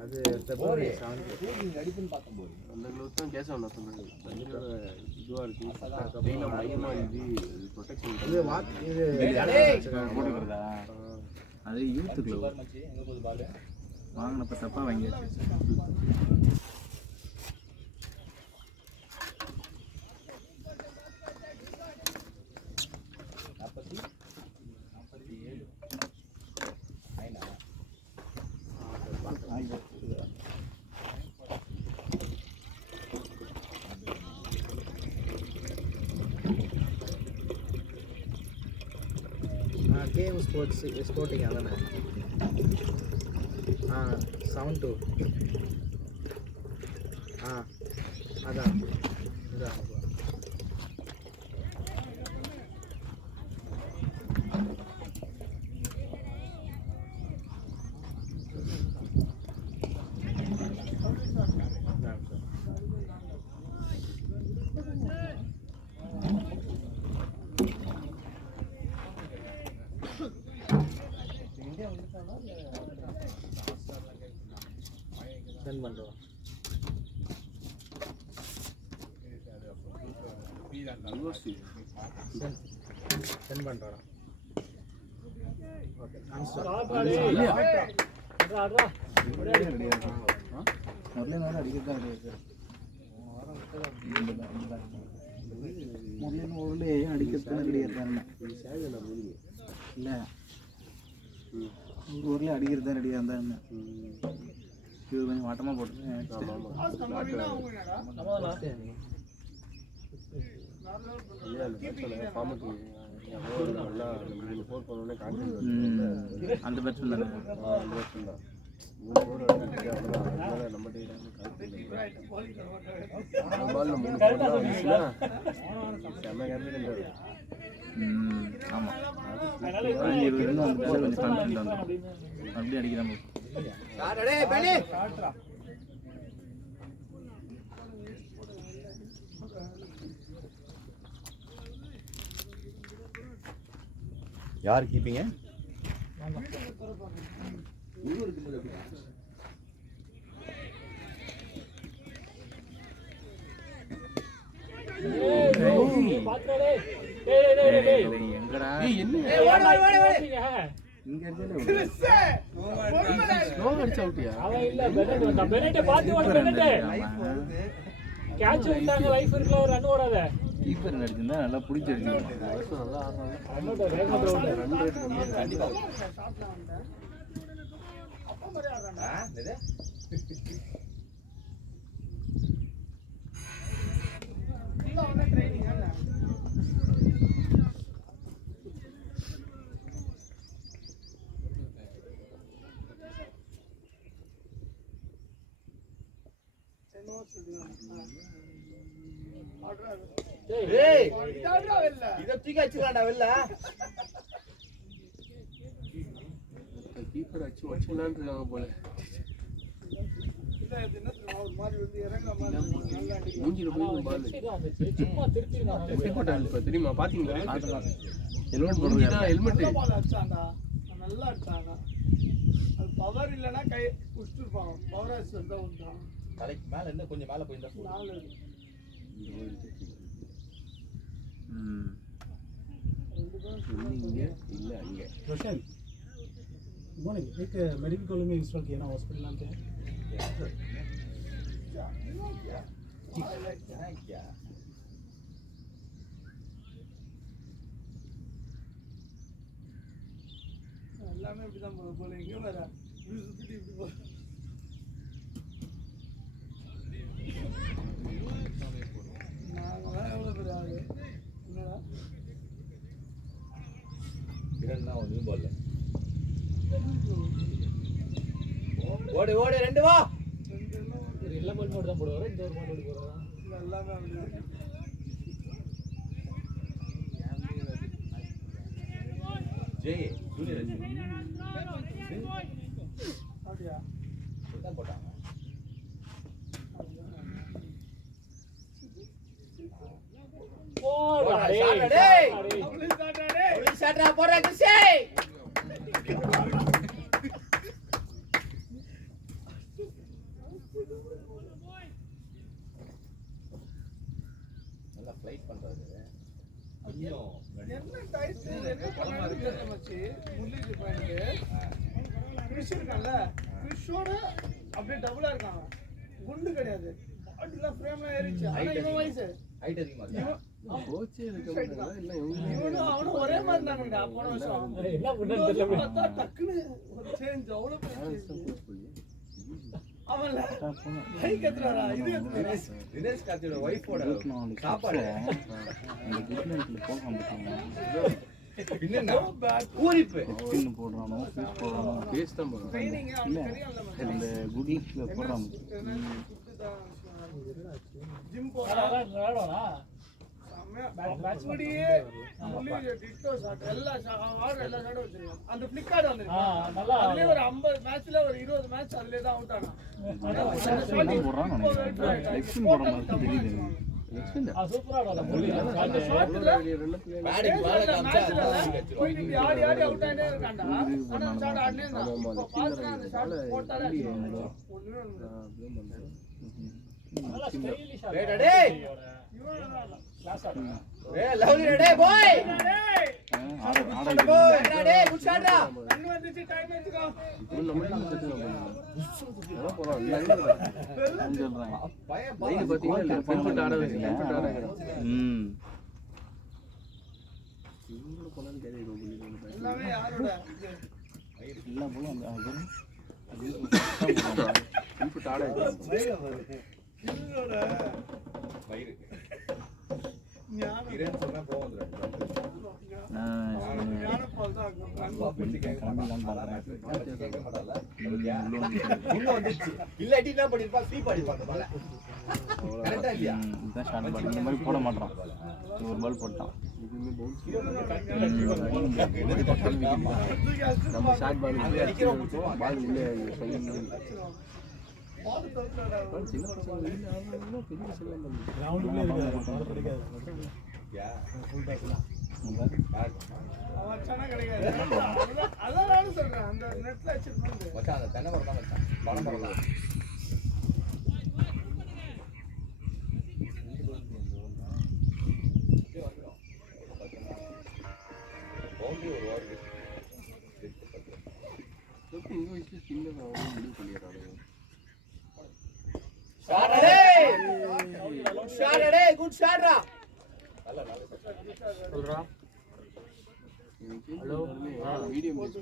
அது பிப்ரவரி 7 அடிப்புன்னு பார்க்கும்போது அந்த அளவுக்கு தான் கேஸ் ஆகணும் சொன்னது இதுவாக இருக்குது மையமாக இது ப்ரொடெக்ஷன் இது போட்டுக்கிறதா அது யூத்துக்குள்ள எங்க போகுது பால் வாங்கினப்ப தப்பா வாங்கியாச்சு கேம் ஸ்போர்ட்டிங் அதானே 7-2 அதான் இதான் சென்ட் பண்ணுறோம். சென்ட் பண்ணுறோம். ஓகே முரளியனோட அடிக்கிறதா முரளியன் ஊரில் அடிக்கிறதுல ரெடியாக இல்லை ஊரில் அடிக்கிறது தான் ரெடியாக இருந்தாங்க. இது கொஞ்சம் வாட்டமாக போட்டு அந்த பிரச்சனை தானே. ஆமாம் 20 இன்னும் அந்த கொஞ்சம் கான்ஃபிடென்ட் வந்துடும். அப்படி அடிக்கிறாங்க. யார் கீப்பிங்க? எங்கடா இங்க அடிச்சு அவுட்டியா? கீப்பர் அடிச்சிருந்தா நல்லா பிடிச்சி கீப்பர் அடிச்சு வச்சுக்கலான்னு இருக்காங்க போல. மூஞ்சில போய் பால் தெரியுமா? பாத்தீங்களா? ஹெல்மெட் போடுறா. ஹெல்மெட் நல்லா அடிச்சாங்க. அது பவர் இல்லைன்னா கை குடிச்சிருப்பாங்க. பவர் தான் உண்டான். தலைக்கு மேல இன்னும் கொஞ்சம் மேல போயிருந்தா रोशन गुड मॉर्निंग. एक मेडिकल कॉलेज में इंस्टॉल किया ना हॉस्पिटल नाम क्या है? எல்லாமே இப்படிதான் போல எங்க வர சுத்திட்டு இப்படி போல. நாங்களாம் எவ்வளோ பேர் ஆகுது என்னடா இரண்டா ஒன்று போடல. ஓடு ஓடு ரெண்டு வா. எல்லா பால் மட்டும் தான் போடுவாரா? இந்த ஒரு பால் ஓடி போறாரா? எல்லாமே அப்படிதான். ஜெய் ஜூனியர் அப்படியா தான் போட்டாங்க. நல்லா ஃளைட் பண்றாரு. என்ன டைஸ் என்ன பண்ணாலும் தெரியல மச்சி. முள்ளிஜி பாயிண்ட் ஃபிஷ் இருக்கான்ல, ஃபிஷ்ஷோட அப்படியே டபுளா இருக்காங்க. குண்டு கிடையாது. பாட்டிலாம் ஃப்ரேம்ல ஏறிச்சு. ஆனா இவன் வயசு ஹைட் அதிகமா இருக்கு. இவனும் அவனும் ஒரே மாதிரி இருந்தானுங்கடா போன வருஷம். என்ன பண்ணான்னு தெரியல. பார்த்தா டக்குன்னு ஒரு சேஞ்ச் அவ்வளோ அவன் கை கத்துறாரா? இது தினேஷ் கார்த்தியோட ஒய்ஃபோட சாப்பாடு பூரிப்பு போடுறானோ பேஸ்ட் தான் போடுறான். ட்ரைனிங் அவனுக்கு தெரியும்ல. இந்த குட் லிங்க்ல போடுறான். ஜிம் போறா அப்படியே டிட்டோ ஷாட் எல்லா எல்லா ஷாட்டும் வச்சிருக்கான். அந்த ஃபிளிக் கார்டு வந்துருக்கு. அதுலயே ஒரு 50 மேட்ச்ல ஒரு 20 மேட்ச் அதுலயே தான் அவுட் ஆனான். போடுறான். லெக்ஷன் போடுற மாதிரி தெரியுது. அந்த ஷாட்ல பேட்டிங் பால காமிச்சா போய் இப்படி ஆடி ஆடி அவுட் ஆயிட்டே இருக்கான்டா. ஆனா ஷாட் ஆடனே இருந்தான். இப்போ பாஸ்னா அந்த ஷாட் போட்டாலே அடிச்சிடுவான். டேய் டேய் ஏய் லவ்லி டேய் பாய் டேய் குட் ஷாட் டா ரன் வந்துச்சு டைம் எடுத்துக்கோ. எல்லாமே யாரோட வயிறு இரேன் சொன்னா கோவம் ஞானப்பால் தான் இல்லாட்டி என்ன பண்ணிருப்பா ஸ்வீப் அடிப்பாங்க பால கரெக்டா இல்லையா இதுதான் ஷார்ட் பால் இந்த மாதிரி போட மாட்டான் ஒரு பால் போட்டான் நம்ம ஷார்ட் பால் பால் இல்லை அவன் வச்சானா கிடைக்காது. அதான் நானும் சொல்றேன். அந்த நெட்ல வச்சிருப்பாங்க. மச்சான் அந்த தென்னை மரம் தான் மச்சான் பணம் மரம் தான் பவுண்டரி ஒரு ஓவர் ஷாட் அடே ஷாட் அடே குட் ஷாட் ரா சொல்றா ஹலோ மீடியம் போட்டு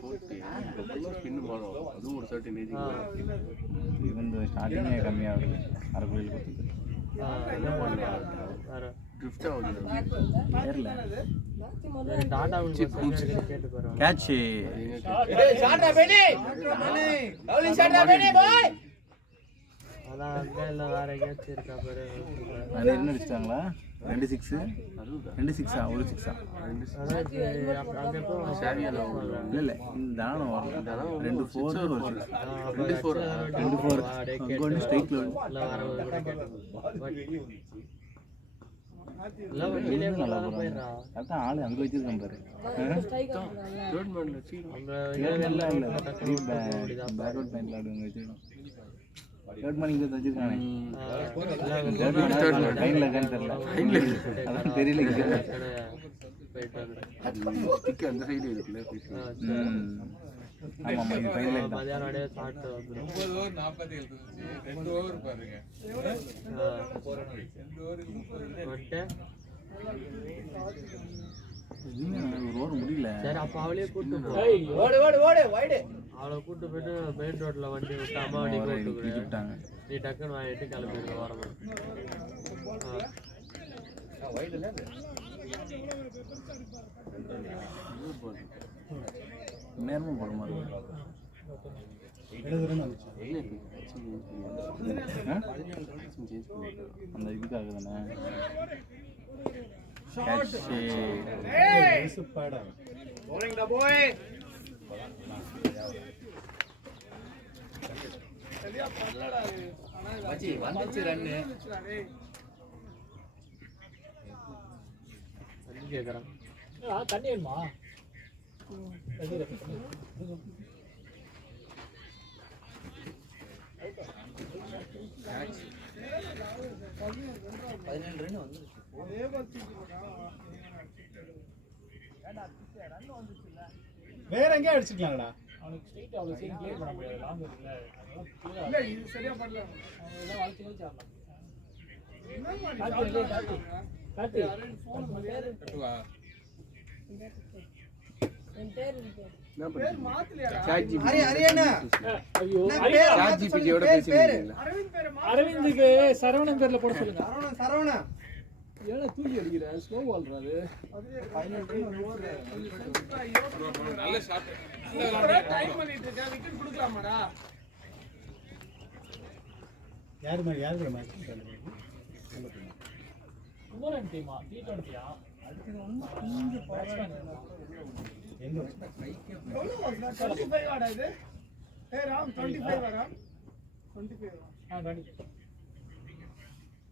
ஸ்பின் போடும் அதுவும் ஒரு சர்டன் ஏஜ் இவன் ஸ்டார்டிங்கே கம்மியாகுது அரை கோயில் கொடுத்துட்டு என்ன பண்ணலாம் வேற ட்ரிஃப்ட் ஆகுது தெரியல டாடா கேட்டு போறோம் கேட்ச் ஏய் ஷாட் ரா பெனி லவ்லி ஷாட் ரா பெனி பாய் அதான் அங்க இல்ல வேற கேட்ச் இருக்கா பாரு அது என்ன அடிச்சிட்டாங்களா 2 6 2 6 ஒரு 6 அதான் அங்க எப்போ இல்ல இல்ல இந்த தானம் வரல 2 4 ஒரு 2 4 அங்க ஸ்ட்ரைக்ல இல்ல வர கூட கேட்டு இல்ல வெளியே நல்லா போறா அதான் ஆளு அங்க வச்சிருக்கான் பாரு தேர்ட் மேன்ல சீட் அங்க இல்ல இல்ல பேக்வர்ட் லைன்ல ஆடுங்க வச்சிருக்கான் தேர்ட் மேன் இங்க வச்சிருக்கானே தேர்ட் மேன் லைன்ல கான் தெரியல அதான் தெரியல ஸ்டிக் அந்த சைடு இருக்குல ஆமா ஆமா இது ஃபைனல் லைன் தான் மதியானம் அடே சாட் வந்துரும் 9 ஓவர் 47 2 ஓவர் பாருங்க 2 ஓவர் 30 வட்டே ஒரு ஓவர் முடியல சரி அப்ப அவளே கூட்டி போ ஓடு ஓடு ஓடு வைடு அவளை கூட்டி போயிட்டு மெயின் ரோட்ல வண்டி விட்டு அம்மா வண்டி கூட்டு விட்டாங்க நீ டக்குன்னு வாங்கிட்டு கிளம்பிடுற வரமா வைடுல நேரமும் போட மாதிரி அந்த இதுக்காக தானே bowling the boy சரியா பண்ணலடா இது ஆனா மச்சி வந்துச்சு ரன் டேய் தண்ணி கேக்குறான் தண்ணி வேணுமா அதே பத்தி வேற எங்க அடிச்சிக்கலாம்டா அவனுக்கு ஸ்ட்ரைட் அவ்வளவு சீன் கிளியர் பண்ண முடியாது லாங் இருக்குல இல்ல இது சரியா பண்ணல அவங்க எல்லாம் வளைச்சு வளைச்சு ஆடலாம் என்ன மாதிரி காட்டு அரேஞ்ச் ஃபோன் பேர் பேர் மாத்தலையாடா ஹரியானா ஐயோ சாட் ஜிபிடியோட பேசிட்டீங்களா அரவிந்த் பேர் அரவிந்துக்கு சரவணன் பேர்ல போட சொல்லுங்க சரவணா ஏன்னா தூக்கி அடிக்கிற ஸ்லோ பால்ரா அது நல்ல ஷாட் டைம் பண்ணிட்டு இருக்கேன் விக்கெட் கொடுக்கலாமாடா யாரு மேட்ச் குமரன் டீமா T20யா அதுக்கு வந்து கொஞ்சம் பேட்ஸ்மேன் எங்க எவ்வளவு வாஸ்னா 25 ஆடா இது ஏய் ராம் 25 வரா 25 20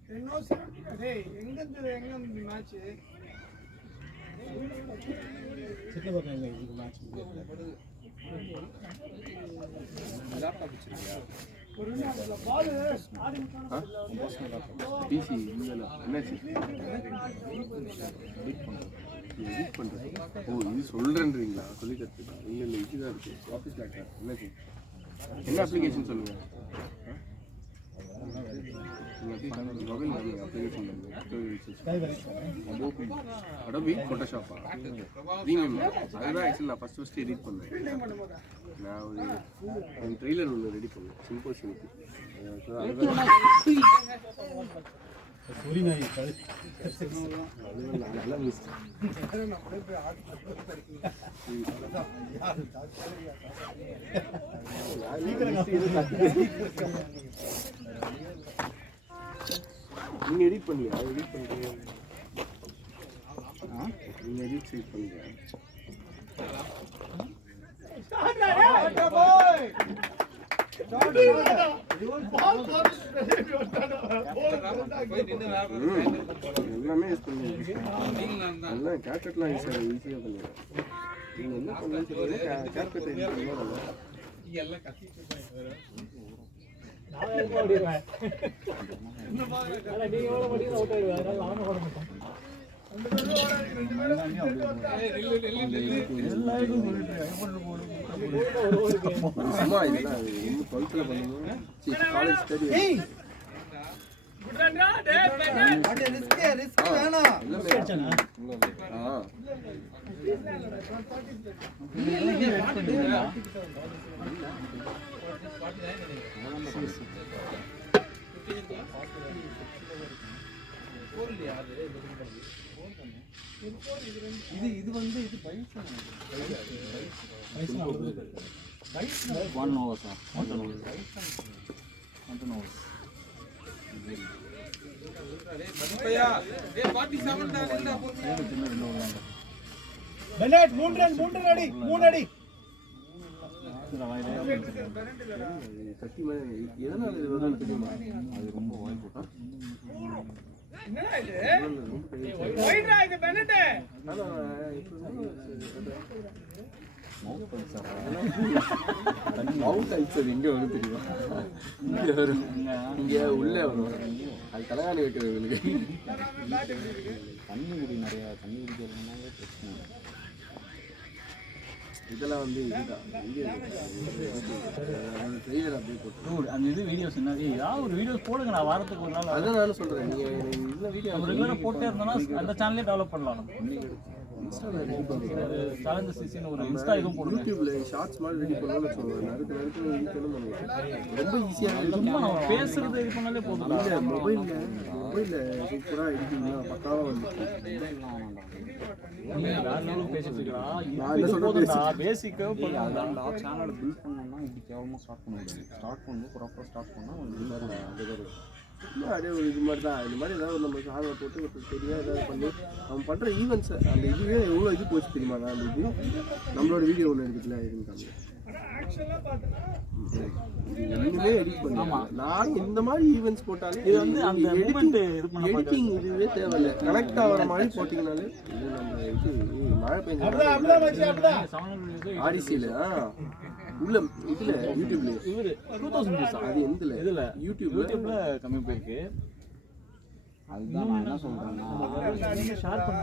டேய் எங்க மேட்ச் कितने बताएंगे ये मैच ஒரு நாள்ல பால் ஸ்டார்டிங் பிசி என்னாச்சு எடிட் பண்ணுறேன். ஓ இது சொல்கிறேன்றீங்களா? சொல்லி தருத்துக்கா? இல்லை இதுதான் இருக்குது ஆஃபீஸ் லேப்டாப். என்னாச்சு? என்ன அப்ளிகேஷன் சொல்லுங்கள். மொபைல் அப்ளிகேஷன் அடோபி ஃபோட்டோஷாப்பா ப்ரீமியம். அதுதான் ஆக்சுவலி நான் ஃபஸ்ட்டு எடிட் பண்ணேன். நான் ஒரு என் ட்ரெய்லர் ஒன்று ரெடி பண்ணேன் சிம்பிள் சிம்பிள். पूरी नहीं நல்லா மிஸ் நீங்க எடிட் பண்ணலையா? எடிட் பண்ணுறீங்க. நீங்கள் எடிட் சைட் பண்ணுங்க. எல்லாமே யூஸ் பண்ணுங்க. எல்லாம் கேப்கட்லாம் ஈஸியாக பண்ணுங்க. நீங்கள் என்ன பண்ணலாம் சொல்லுங்க. கேப்கட் எடிட் பண்ணுங்க. சும்மா இதெல்லாம் 12th பண்ணுங்க. காலேஜ் ஸ்டடி இது வந்து இது பைஸ் 1 over sir. 1 over. பெனட் 3 அடி 3 அடி சக்தி மாதிரி எதனால இது வரும்னு தெரியுமா? அது ரொம்ப வாய்ப்பு. என்னடா இது ஒயிட்ரா இது பெனட் மவுண்ட் ஐச்சது இங்கே வரும் தெரியும். இங்கே வரும், இங்கே உள்ளே வரும். அது தலைகாணி வைக்கிறவங்களுக்கு தண்ணி குடி நிறையா தண்ணி குடிக்கிறதுனாலே பிரச்சனை. இதெல்லாம் வந்து இதுதான் இங்கே ட்ரெய்லர் அப்படியே போட்டு அந்த இது வீடியோஸ் என்ன ஏதாவது ஒரு வீடியோஸ் போடுங்க. நான் வாரத்துக்கு ஒரு நாள் அதான் நானும் சொல்கிறேன். நீங்கள் இதில் வீடியோ ரெகுலராக போட்டே இருந்தோம்னா அந்த சேனலே டெவலப் பண்ணலாம். இன்ஸ்டாவில் ரெடி பண்ணுறேன். ஒரு சேலஞ்சு சீசன் ஒரு இன்ஸ்டா இதுவும் போடுங்க. யூடியூப்பில் ஷார்ட்ஸ் மாதிரி ரெடி பண்ணலாம்னு சொல்லுவேன். நறுக்கு வீக்கெல்லாம் பண்ணுவேன். ரொம்ப ஈஸியாக சும்மா நம்ம பேசுறது இது பண்ணாலே போதும். இல்லை மொபைலில் சூப்பராக எடிட்டிங்னா பக்காவாக வந்துச்சு. பேசிக்கா சேனலை பில்ட் பண்ணோம்னா இப்படி கேவலமாக ஸ்டார்ட் பண்ண முடியாது. ஸ்டார்ட் பண்ணும்போது ப்ராப்பராக ஸ்டார்ட் பண்ணால் கொஞ்சம் சும்மா அப்படியே ஒரு இது மாதிரி தான். இந்த மாதிரி ஏதாவது நம்ம சாதனை போட்டு ஒரு தெரியாது ஏதாவது பண்ணி அவன் பண்ணுற ஈவெண்ட்ஸை அந்த இதுவே எவ்வளோ இது போச்சு தெரியுமா? நான் அந்த இது நம்மளோட வீடியோ ஒன்று எடுக்கல இதுன்னு காமிக்கிறேன். நீங்களே எடிட் பண்ணுங்க. நான் இந்த மாதிரி ஈவெண்ட்ஸ் போட்டாலே இது வந்து அந்த மூமெண்ட் இது பண்ண எடிட்டிங் இதுவே தேவையில்லை. கனெக்ட் ஆகிற மாதிரி போட்டிங்கனாலே இது நம்ம இது மழை பெஞ்சு ஆடிசியில் உள்ள இதில் யூடியூப்ல இவரு 2000 அது எந்தில் இதில் யூடியூப்ல கம்மி போயிருக்கு. அதுதான் நான் என்ன சொல்கிறேன்னா ஷேர் பண்ண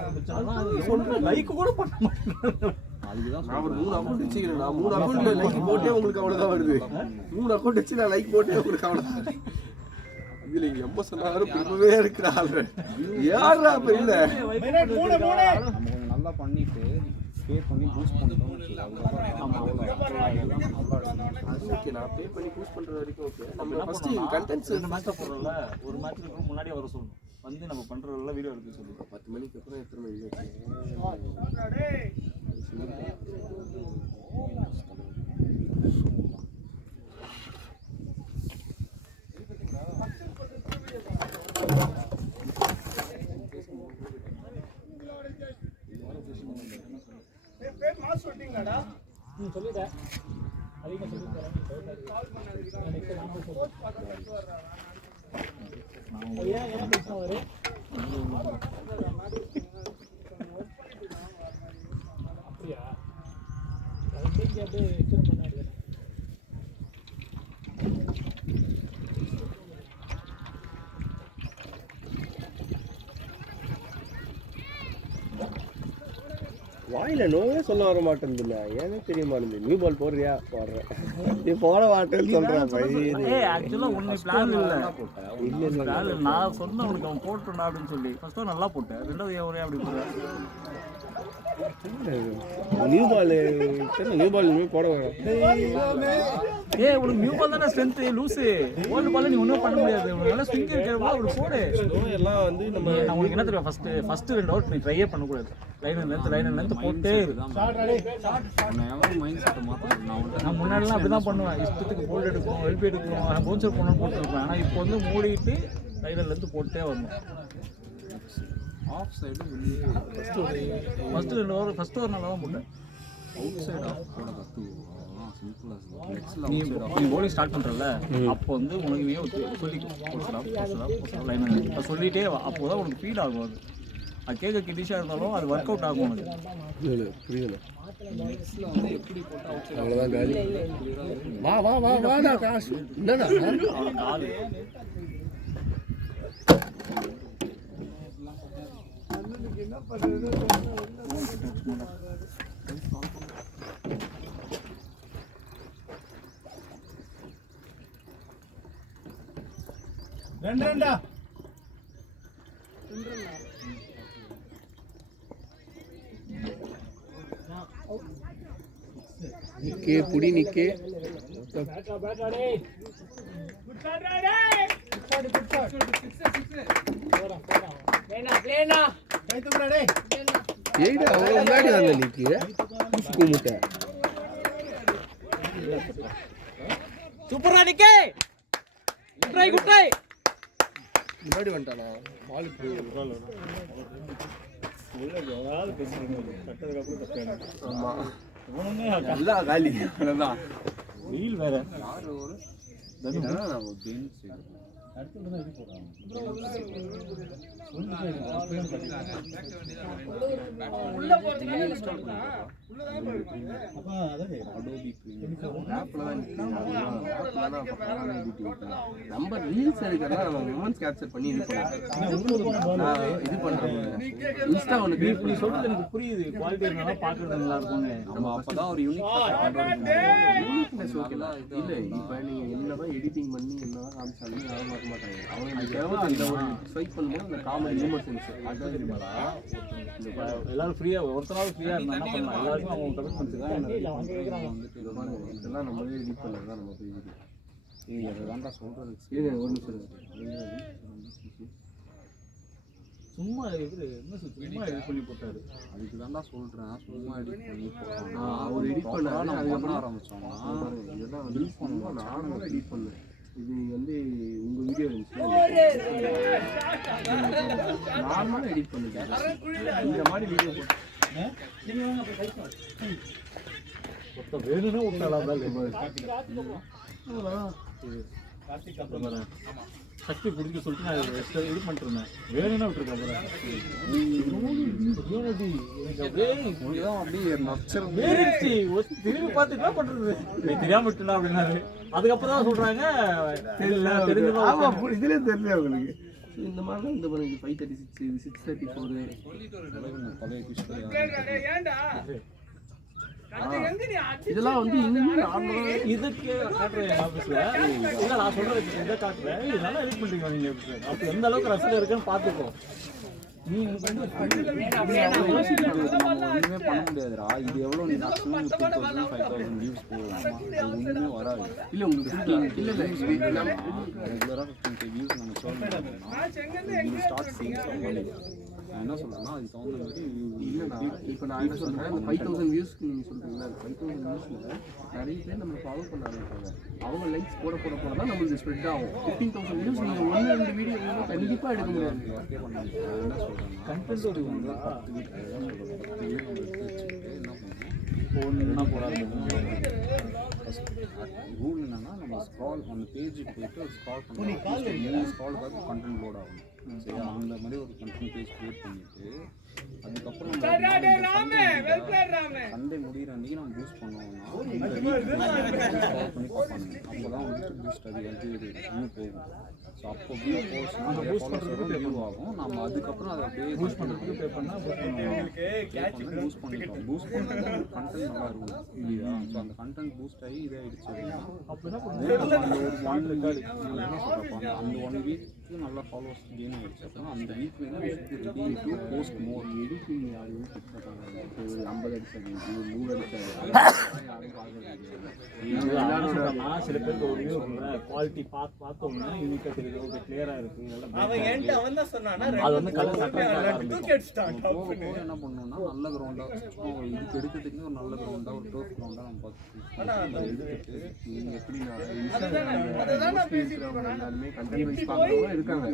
சொல்கிறேன் லைக் கூட பண்ண மாட்டேன். அதுக்கு தான் நான் ஒரு 3 அக்கௌண்ட் வச்சுக்கிறேன். நான் 3 அக்கௌண்ட்ல லைக் போட்டே உங்களுக்கு அவ்வளோதான் வருது. 3 அக்கௌண்ட் வச்சு நான் லைக் போட்டே உங்களுக்கு அவ்வளோதான். இதுல எம்ப சொன்னாலும் பிறவே இருக்கிறாள் யாரா அப்ப இல்ல நம்ம கொஞ்சம் நல்லா பண்ணிட்டு பே பண்ணி பூஸ்ட் பண்ணிட்டோம். ஓகே நான் பே பண்ணி பூஸ்ட் பண்ற வரைக்கும் ஓகே. நம்ம ஃபர்ஸ்ட் கண்டென்ட்ஸ் ஒரு மேட்ச் போறோம்ல, ஒரு மேட்ச்க்கு முன்னாடி வர சொல்லணும். வந்து நம்ம பண்றதெல்லாம் வீடியோ எடுத்து சொல்லுங்க. 10 மணிக்கு அப்புறம் எத்தனை மணி சொல்லிட்டீங்களாடா? சொல்லிட்டேன். அதிகமாக சொல்லித்தரேன். கால் பண்ணதுக்கு அப்படியா அப்படியே எக்ஸ்டெண்ட் பண்ணாரு. வாயில நோவே சொல்ல வர மாட்டேங்குதுல்ல, ஏன்னு தெரிய மாட்டேங்குது. நியூ பால் போடுறியா? போடுறேன். நீ போட மாட்டேன்னு சொல்றேன் பையன். ஆக்சுவலாக ஒன்று பிளான் இல்லை, நான் சொன்னேன் உனக்கு அவன் போட்டுடா அப்படின்னு சொல்லி. ஃபர்ஸ்ட் நல்லா போட்டேன், ரெண்டாவது ஒரே அப்படி போடுறேன். நியூ பால் தெரியல, நியூ பால் இனிமேல் போட வேணும். உனக்கு நியூ பால் தானே ஸ்ட்ரென்த், லூஸு ஓல்டு பால் நீ ஒன்றும் பண்ண முடியாது. உனக்கு நல்லா ஸ்விங் இருக்கிறப்போ அப்படி போடு. எல்லாம் வந்து நம்ம நான் உனக்கு என்ன தெரியும், ஃபர்ஸ்ட் 2 ஓவர் நீ ட்ரையே பண்ணக்கூடாது. லைன் லென்த் போட்டே நான் முன்னாடிலாம் அப்படி தான் பண்ணுவேன். இஷ்டத்துக்கு போல்ட் எடுக்கணும், வெல்பி எடுக்கணும், பவுன்சர் பண்ணணும் போட்டுருப்பேன். ஆனால் இப்போ வந்து மூடிட்டு லைன் லென்த் போட்டே வரணும். ஆஃப் சைடு வெளியே ஃபர்ஸ்ட் 2 ஓவர் ஃபர்ஸ்ட் ஓவர் நல்லா தான் போட்டேன். அவுட் சைடு ஆஃப் போட கற்றுக்குவோம். சிம்பிளாக லெக்ஸில் நீ போலிங் ஸ்டார்ட் பண்ணுறல, அப்போ வந்து உனக்கு சொல்லிக்கலாம் லைன் இப்போ சொல்லிட்டே அப்போ தான் உனக்கு ஃபீல் ஆகும். அது கேட்க கிட்டிஷாக இருந்தாலும் அது ஒர்க் அவுட் ஆகும் உனக்கு. புரியல. லெக்ஸில் வந்து எப்படி போட்டால் அவுட் சைடு அவ்வளோதான் காலி. வா வா வா வாடா காசு. என்னடா அவன் கால் என்ன பண்றது? ரெண்டா நிக்கே புடி நிக்கே. ஏய்டா அவன் முன்னாடி வந்த நிக்கி புஷ்கு முட்டை. சூப்பரா நிக்கே. Good try. முன்னாடி வந்துட்டானா பால் ஆமா நல்லா காலி. அவ்வளோதான் வெயில் வேற. உள்ள போறதுக்கு உள்ளதான் போயிருப்பாங்க. அப்போ அதான் நம்ம ரீல்ஸ் எடுக்கிறதா நம்ம மூமெண்ட்ஸ் கேப்சர் பண்ணி இது பண்ணுறோம். இது பண்ணுறோம் இன்ஸ்டா ஒன்று நீ சொல்றது எனக்கு புரியுது. குவாலிட்டி இருந்தா பார்க்கறது நல்லா இருக்கும்னு. நம்ம அப்போ தான் ஒரு யூனிக்னஸ் ஓகேலாம் இல்லை. இப்போ நீங்கள் என்னதான் எடிட்டிங் பண்ணி என்னதான் காமிச்சாலும் யாரும் பார்க்க மாட்டாங்க. அவங்க இந்த கேமரா இந்த ஒரு ஸ்வைப் பண்ணும்போது அந்த காமெடி ஹியூமர் சென்ஸ் அதுதான் தெரியுமாடா. எல்லாரும் ஃப்ரீயா ஒருத்தராவது ஃப்ரீயா இருந்தா என்ன பண்ணலாம்? எல்லாருக்கும் அவங்க கமிட்மெண்ட்ஸ் தான். இதெல்லாம் நம்மளே எடிட் பண்ணது தான் நம்ம போய் வேண்டாம் சொல்கிறது. ஒரு நிமிஷம் சும்மா இவரு என்ன சும்மா இது பண்ணி போட்டாரு. அதுக்கு தான்டா சொல்கிறேன், சும்மா எடிட் பண்ணி போகிறோம். அவர் எடிட் பண்ணாரு. நம்ம பண்ண அதுக்கப்புறம் ஆரம்பித்தோம்னா இதெல்லாம் வந்து நானும் எடிட் பண்ணேன். இது வந்து உங்கள் வீடியோ இருந்துச்சு, நார்மலாக எடிட் பண்ணிட்டேன். இந்த மாதிரி வீடியோ போட்டு வேணும்னா விட்டாலாம் சக்தி பிடிக்க சொல்லிட்டு நான் இது பண்ணிட்டு இருந்தேன். வேணும்னா விட்டுருக்கேன். அப்படியே நச்சர் திரும்பி பார்த்து என்ன பண்றது, நீ தெரியாம விட்டுலாம் அப்படின்னாரு. அதுக்கப்புறம் தான் சொல்றாங்க தெரியல தெரிஞ்சதான். இதுலேயே தெரியல அவங்களுக்கு. இந்த மாதிரி தான் இந்த பண்ணுங்க 536 634 இதெல்லாம் வந்து இன்னும் நார்மலாக இதுக்கு காட்டுறேன் ஆஃபீஸில். இல்லை நான் சொல்கிறேன் இதை காட்டுறேன். இது நல்லா எடிட் பண்ணுறீங்க நீங்கள். அப்போ எந்த அளவுக்கு ரசிகர் இருக்குன்னு பார்த்துக்கோ. நீ ஒன்றுமே பண்ண முடியாதுடா. இது எவ்வளோ நீ மேக்ஸிமம் 3000 5000 வியூஸ் போகும். ஒன்றுமே வராது. இல்லை உங்களுக்கு இல்லை ரெகுலராக 15K வியூஸ் நம்ம சொல்லணும். ஸ்டார்ட் சேல்ஸ் பண்ணி நான் என்ன சொல்கிறேன்னா அதுக்கு தகுந்த மாதிரி இல்லைண்ணா. இப்போ நான் என்ன சொல்கிறேன், இந்த 5000 வியூஸ்க்கு நீங்கள் சொல்கிறீங்களா, 5000 வியூஸில் நிறைய பேர் நம்மளை ஃபாலோ பண்ண ஆரம்பிப்பாங்க. அவங்க லைக்ஸ் போட போட போட தான் நம்மளுக்கு ஸ்ப்ரெட் ஆகும். 15000 வியூஸ் நீங்கள் 1-2 வீடியோ கண்டிப்பாக எடுக்க முடியாது. என்ன சொல்கிறேன்னா கண்டென்ட் வந்து 10 வீடியோ என்ன பண்ணுவோம், ஒன்றா போடாது. ரூல் என்னன்னா நம்ம ஸ்க்ரால் அந்த பேஜுக்கு போயிட்டு ஸ்க்ரால் பண்ணி ஸ்க்ராலுக்காக கண்டென்ட் லோட் ஆகும். சரி, அந்த மாதிரி ஒரு கண்டென்ட் பேஜ் கிரியேட் பண்ணிட்டு அதுக்கப்புறம் சண்டே முடிகிற அன்றைக்கி நம்ம பூஸ்ட் பண்ணோம்னா ஸ்க்ரால் பண்ணி பார்ப்பாங்க. அப்போ தான் வந்துட்டு பூஸ்ட் அது வந்து இன்னும் போகும். ஸோ அப்போ வியூ போஸ்ட்னா வியூ ஆகும். நம்ம அதுக்கப்புறம் அதை அப்படியே பூஸ்ட் பண்ணுறதுக்கு பே பண்ணால் பூஸ்ட் பண்ணிட்டோம். பூஸ்ட் பண்ணுறது கண்டென்ட் நல்லா இருக்கும் இல்லையா? ஸோ அந்த கண்டென்ட் பூஸ்ட் ஆகி இதே ஆகிடுச்சு அப்படின்னா அந்த 1 வீக்கு நல்லா ஃபாலோவர்ஸ் கெயின் ஆகிடுச்சு. அப்படின்னா அந்த வீக் வேணால் ready to post more. Editing யாரையும் ஃபிக்ஸ் பண்ணுறாங்க. 50 அடிச்சாங்க, 100 அடிச்சாங்க. சில பேருக்கு ஒரு குவாலிட்டி பார்த்தோம்னா யூனிக்காக தெரியுது, ஓகே கிளியராக இருக்குது. அது வந்து கலர் என்ன பண்ணணும்னா நல்ல கிரவுண்டாக இதுக்கு எடுக்கிறதுக்கு ஒரு நல்ல கிரவுண்டாக ஒரு டோப் கிரவுண்டாக நம்ம பார்த்து எடுத்துட்டு நீங்கள் எப்படி எல்லாருமே கண்டென்ட் வைஸ் பார்க்குறவங்க இருக்காங்க.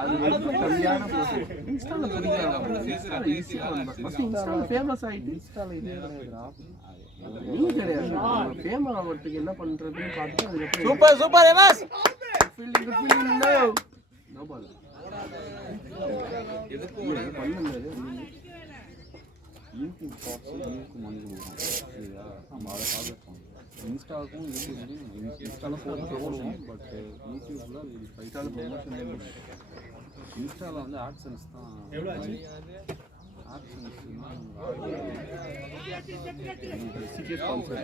அது ரொம்ப கம்மியான ப்ரோசஸ். இன்ஸ்டாவில் இன்ஸ்டாவில் ஃபேமஸ் ஆகிட்டு இன்ஸ்டாவில் இதே கிடையாதுடா. நீ கிடையாது. ஃபேமஸ் ஆகிறதுக்கு என்ன பண்ணுறதுன்னு பார்த்துட்டு அதுக்கப்புறம் சூப்பர் சூப்பர் எவாஸ் நோ பால் பண்ணுங்க. யூடியூப் ஷார்ட்ஸு வியூக்கு மணி கொடுக்குறோம். சரியா? நம்ம அதை டார்கெட் பண்ணுறோம். இன்ஸ்டாவுக்கும் யூடியூப்லையும் இன்ஸ்டாவில் போடுவோம். பட் யூடியூப்பில் ஃபைட்டால் ப்ரொமோஷனே இல்லை. இன்ஸ்டாவில் வந்து ஆட்சன்ஸ் தான். ஆட்சன்ஸ்னா சிகே ஸ்பான்சர்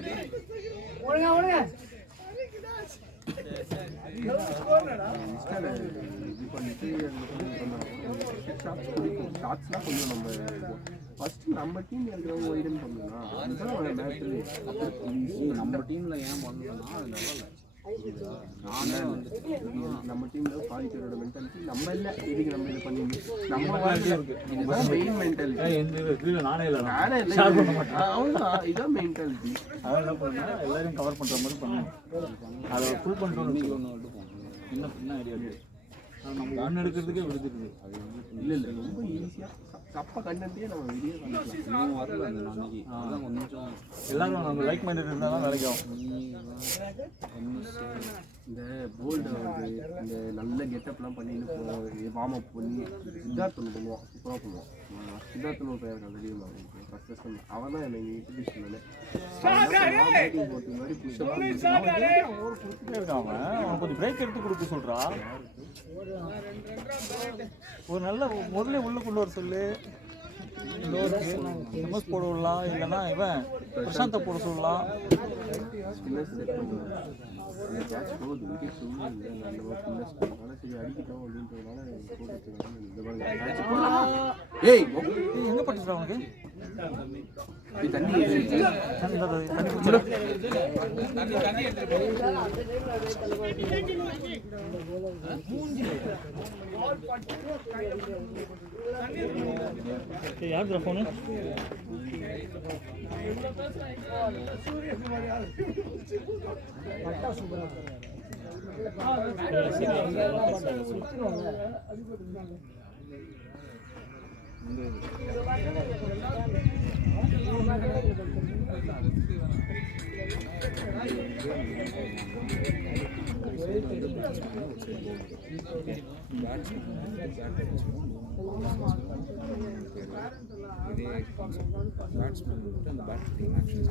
இன்ஸ்டாவில் இது பண்ணிட்டு ஷார்ட்ஸ் பிடிக்கும். ஷார்ட்ஸ்லாம் கொஞ்சம் நம்ம ஃபஸ்ட்டு நம்ம டீம் இருக்கிறவங்க வைடன் பண்ணணும்னா அதுதான் மேட்ரு. நம்ம டீமில் ஏன் பண்ணணும்னா அது நல்லா இல்லை. நானே வந்து நம்ம டீமில் பாதி பேரோட மென்டாலிட்டி நம்ம இல்லை. இதுக்கு நம்ம இது பண்ணிட்டு நம்ம வாழ்க்கை இதுதான் மெயின் மென்டாலிட்டி. நானே இல்லை அவ்வளோதான், இதுதான் மென்டாலிட்டி. அதான் என்ன பண்ணா எல்லாரையும் கவர் பண்ணுற மாதிரி பண்ணணும். அதை ஃபுல் பண்ணுறோம். என்ன பண்ண ஐடியா இருக்குது. நம்ம ஒன்று எடுக்கிறதுக்கே விடுத்துருக்குது. அது இல்லை ரொம்ப ஈஸியாக தப்பாக கண்டென்ட்டே நம்ம வெளியே இன்னும் வரல அந்த நாளைக்கு. அதான் கொஞ்சம் எல்லாரும் நம்ம லைக் மைண்டட் இருந்தால் தான் வேலைக்கு ஆகும். இந்த போல்டு வந்து இந்த நல்ல கெட்டப்லாம் பண்ணிட்டு போவோம். வார்ம் அப் பண்ணி சித்தார்த்தன் பண்ணுவோம், சூப்பராக பண்ணுவோம். சித்தார்த்தன் ஒரு பேர் நல்ல தெரியும். ஃபஸ்ட் அவன் தான் எனக்கு இன்ட்ரடியூஷன் பண்ணேன். போட்டு மாதிரி புஷ்அப் அவன் கொஞ்சம் பிரேக் எடுத்து கொடுக்க சொல்கிறா. ஒரு நல்ல முதல்ல உள்ள கொண்டு வர சொல்லு. எம்எஸ் போட விடலாம், இல்லைன்னா இவன் பிரசாந்தை போட சொல்லலாம். ஸ்பின்னர்ஸ் செட் பண்ணுவேன். அந்த கேட்ச் போகுது, விக்கெட் சொல்லி இல்லை அந்த மாதிரி ஸ்பின்னர்ஸ் பண்ணுவாங்க. சரி அடிக்கிட்டோம் அப்படின்றதுனால போடுறதுக்காக இந்த மாதிரி கேட்ச் போடலாம். ஏய் எங்கே பட்டுச்சுடா அவனுக்கு? தண்ணி யாருக்குற ஃபோனு? பேட்ஸ்மேன் வந்துட்டு அந்த பேட்டிங் ஆக்ஷன்ஸ்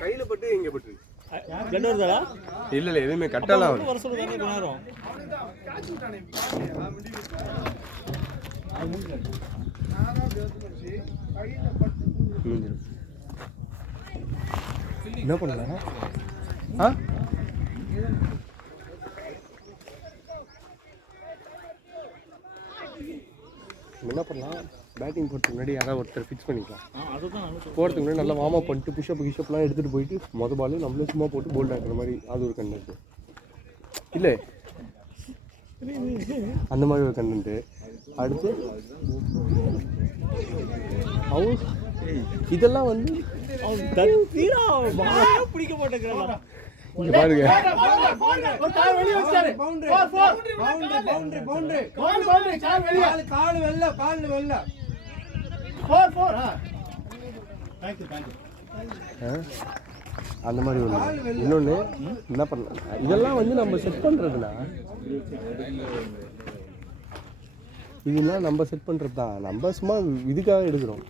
கையில் பட்டு எங்கே பட்டு கண்டு வருதாடா? இல்லை இல்லை எதுவுமே கட்டலாம் வர சொல்லுங்க கொஞ்ச நேரம். என்ன பண்ணலாம்? என்ன பண்ணலாம், பேட்டிங் போகிறதுக்கு முன்னாடி யாராவது ஒருத்தர் ஃபிக்ஸ் பண்ணிக்கலாம். அதுதான் போகிறதுக்கு முன்னாடி நல்லா வார்ம் அப் பண்ணிட்டு புஷ்அப் கிஷப்லாம் எடுத்துகிட்டு போயிட்டு மொதல் பால் நம்மளே சும்மா போட்டு போல்ட் ஆக்குற மாதிரி அது ஒரு கண்டென்ட்டு இல்லை, அந்த மாதிரி ஒரு கண்டென்ட்டு. அடுத்து இதெல்லாம் வந்து பிடிக்க மாட்டேங்கிறான். இங்க பாருங்க, அந்த மாதிரி ஒன்று. இன்னொன்று என்ன பண்ணலாம், இதெல்லாம் வந்து நம்ம செட் பண்ணுறதுனா இதெல்லாம் நம்ம செட் பண்ணுறது தான். நம்ம சும்மா இதுக்காக எடுக்கிறோம்.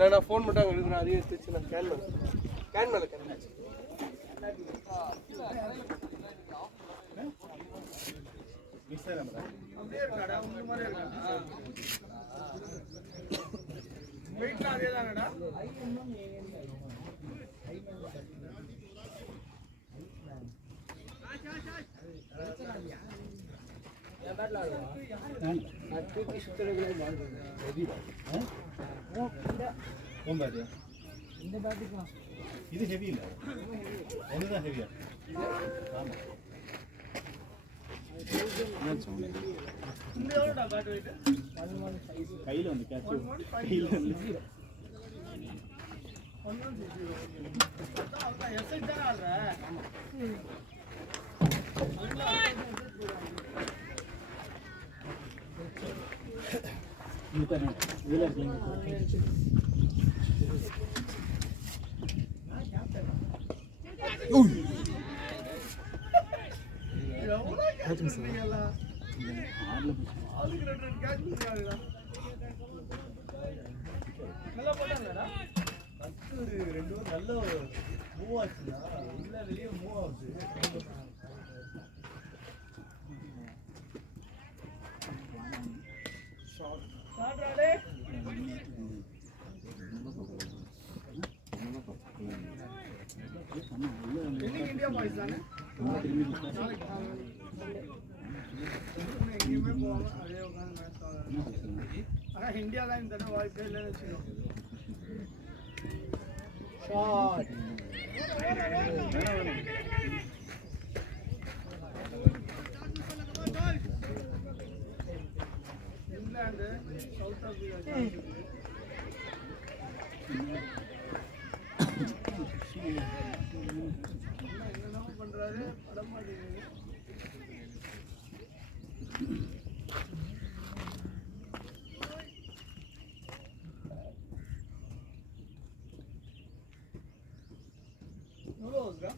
நான் ஃபோன் மட்டும் அங்கே எடுக்கிறேன், அதையும் எடுத்து நான் கேன் மேலே அப்படியே இருக்காடா, உங்க மாதிரி இருக்கா? வெயிட்லாம் அதே தானடா? இது ஹெவி இல்லை, ஒன்று தான் ஹெவியா. இந்த எவ்வளோடா பேட் வெயிட்? கையில் வந்து கேட்ச் கையில் வந்து 160. அதான் எஸ்ஐட் தானே ஆடுற? எவ்வளோ கேட்ச் பண்ணுறீங்களா? அதுக்கு 2 கேட்ச் பண்ணுறாங்களா? நல்லா போட்டாங்கடா. ஒரு 2 நல்ல மூவ் ஆச்சுன்னா உள்ள வெளியே மூவ் ஆகுது. சாட்ராடே இந்தியா பாய்ஸ் தானே எங்கேயுமே போகாம அதே உட்காந்து மேட்ச் ஆடுறாங்க. ஆனால் இந்தியா தான் இந்த தடவை வாய்ப்பே இல்லைன்னு வச்சுக்கோங்க. இங்கிலாந்து சவுத் ஆப்பிரிக்கா என்னென்ன பண்றாரு படம் மாட்டேங்குது. எவ்வளோ வருதா?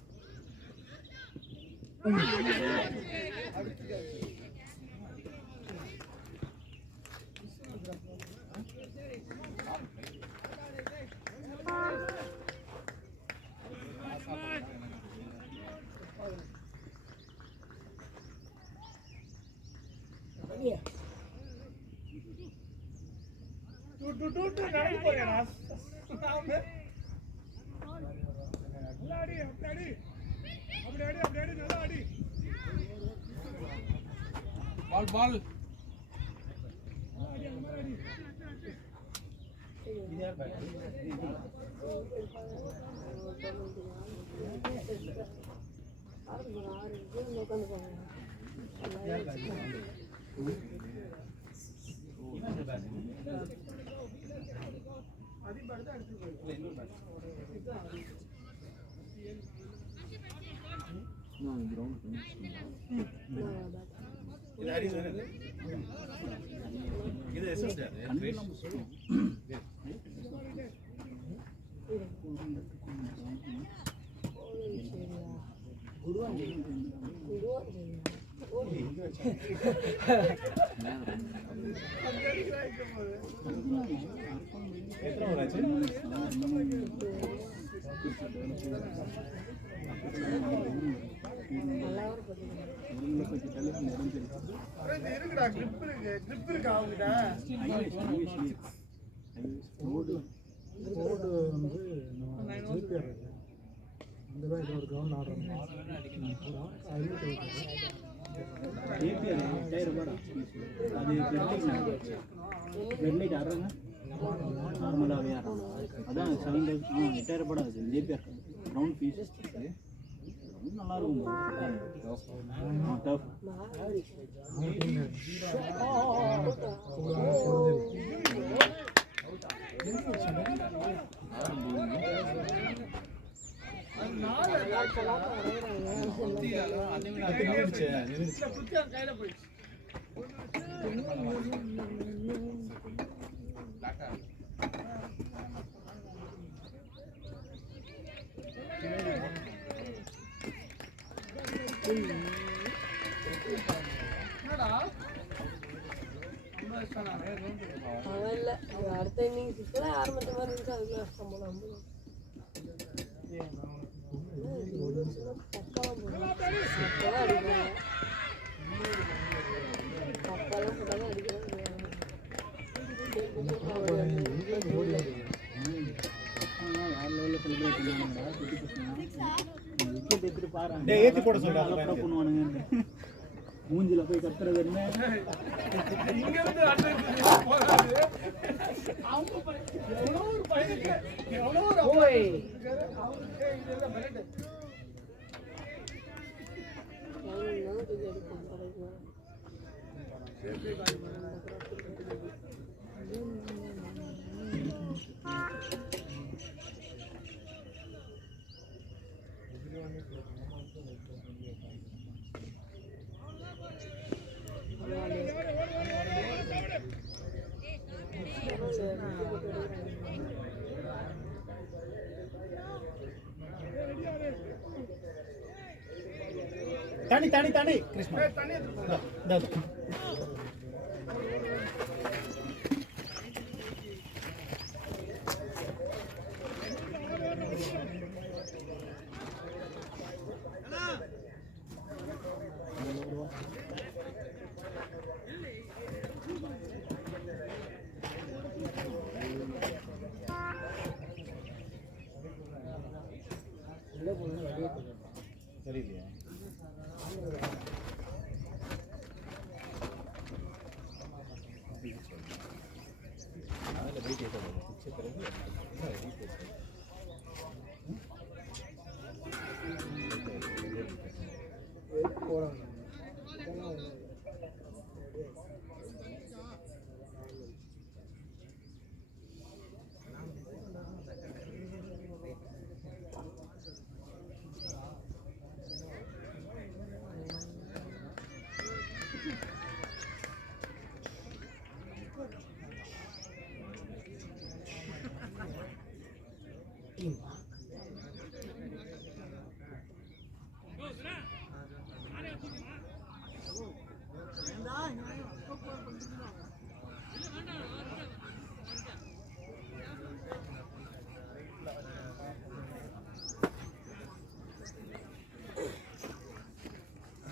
நடந்து போறேன் பால் இது ஹரிஸ் வேணும். இது எஸ்எஸ் எத்தனை ஓவர் ஆச்சு? இருக்குடா, கிரிப் இருக்கு அவங்ககிட்ட. போர்டு வந்து ஒரு கிரவுண்ட் ஆடுறோம் அது ஏபிஆர் டயர் ரூபாடா அது ரெட் லைட் ஆடுறாங்க நார்மலாகவே ஆடுறாங்க அதான் 7,000 8,000 ரூபாடா அது ஏபிஆர் கிரவுண்ட் ஃபீஸ் நல்லா இருக்கும் டஃப் கையில போயிடுச்சு அடுத்த இன்னிங்ஸ் ஆரம்பிச்ச மாதிரி இருந்துச்சு அதுக்குள்ள சம்பளம் அப்பெல்லாம் போட்டாலும் ஏத்தி போட சொல்றாங்க பண்ணுவானுங்க மூஞ்சில போய் கத்துறது என்ன இங்க இருந்து எவ்வளோ ஒரு பையனுக்கு எவ்வளோ ஒரு அவனுக்கு இதெல்லாம் மிரட்டு தனி தனி தனி கிருஷ்ணா தெரியலையா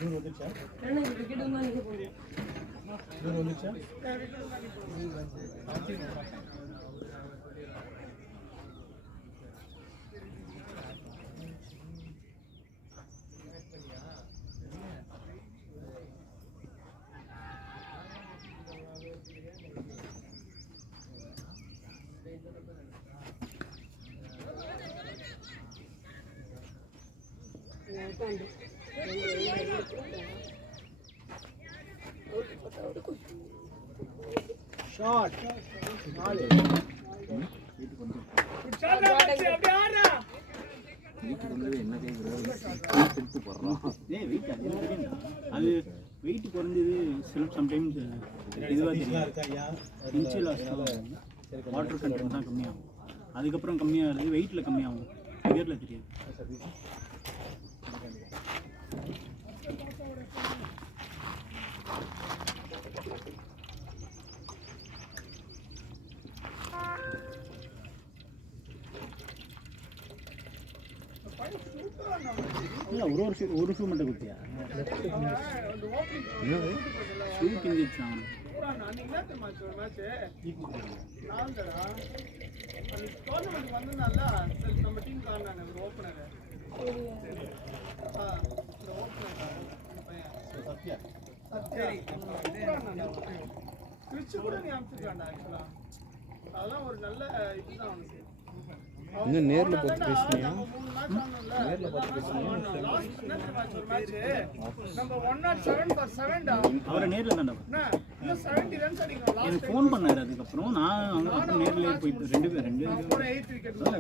வந்துச்சா வந்துச்சா ஷாட் நாலு அது வெயிட் குறைஞ்சது சில சம்டைம்ஸ் இதுவாக தெரியும் இன்ச்சு லாஸ் வாட்டர் கண்டென்ட் தான் கம்மியாகும் அதுக்கப்புறம் கம்மியாகிறது வெயிட்டில் கம்மியாகும் ஃபிகரில் தெரியாது இல்லை ஒரு ஷூ மட்டும் கொடுத்தியா ஷூ கிஞ்சிச்சான் டோர்னமெண்ட் வந்ததுனால நம்ம டீம் காரணம் ஓப்பனர் சரி கூப்பிடுறான்டா கிறிஸ்து கூட நீ அனுப்பிச்சிருக்கான்டா ஆக்சுவலா அதெல்லாம் ஒரு நல்ல இதுதான் அவனுக்கு இன்னும் நேர்ல பார்த்து பேசுனியா? நேர்ல பார்த்து பேசுனியா? நம்ம 107 for 7 டா. அவரை நேரில் தான்டா இன்னும் 70 runs அடிக்கணும் லாஸ்ட் எனக்கு ஃபோன் பண்ணாரு. அதுக்கப்புறம் நான் அவங்க அப்புறம் நேர்லேயே போயிட்டு ரெண்டு ஒரு 8 விக்கெட் ஓகே தான்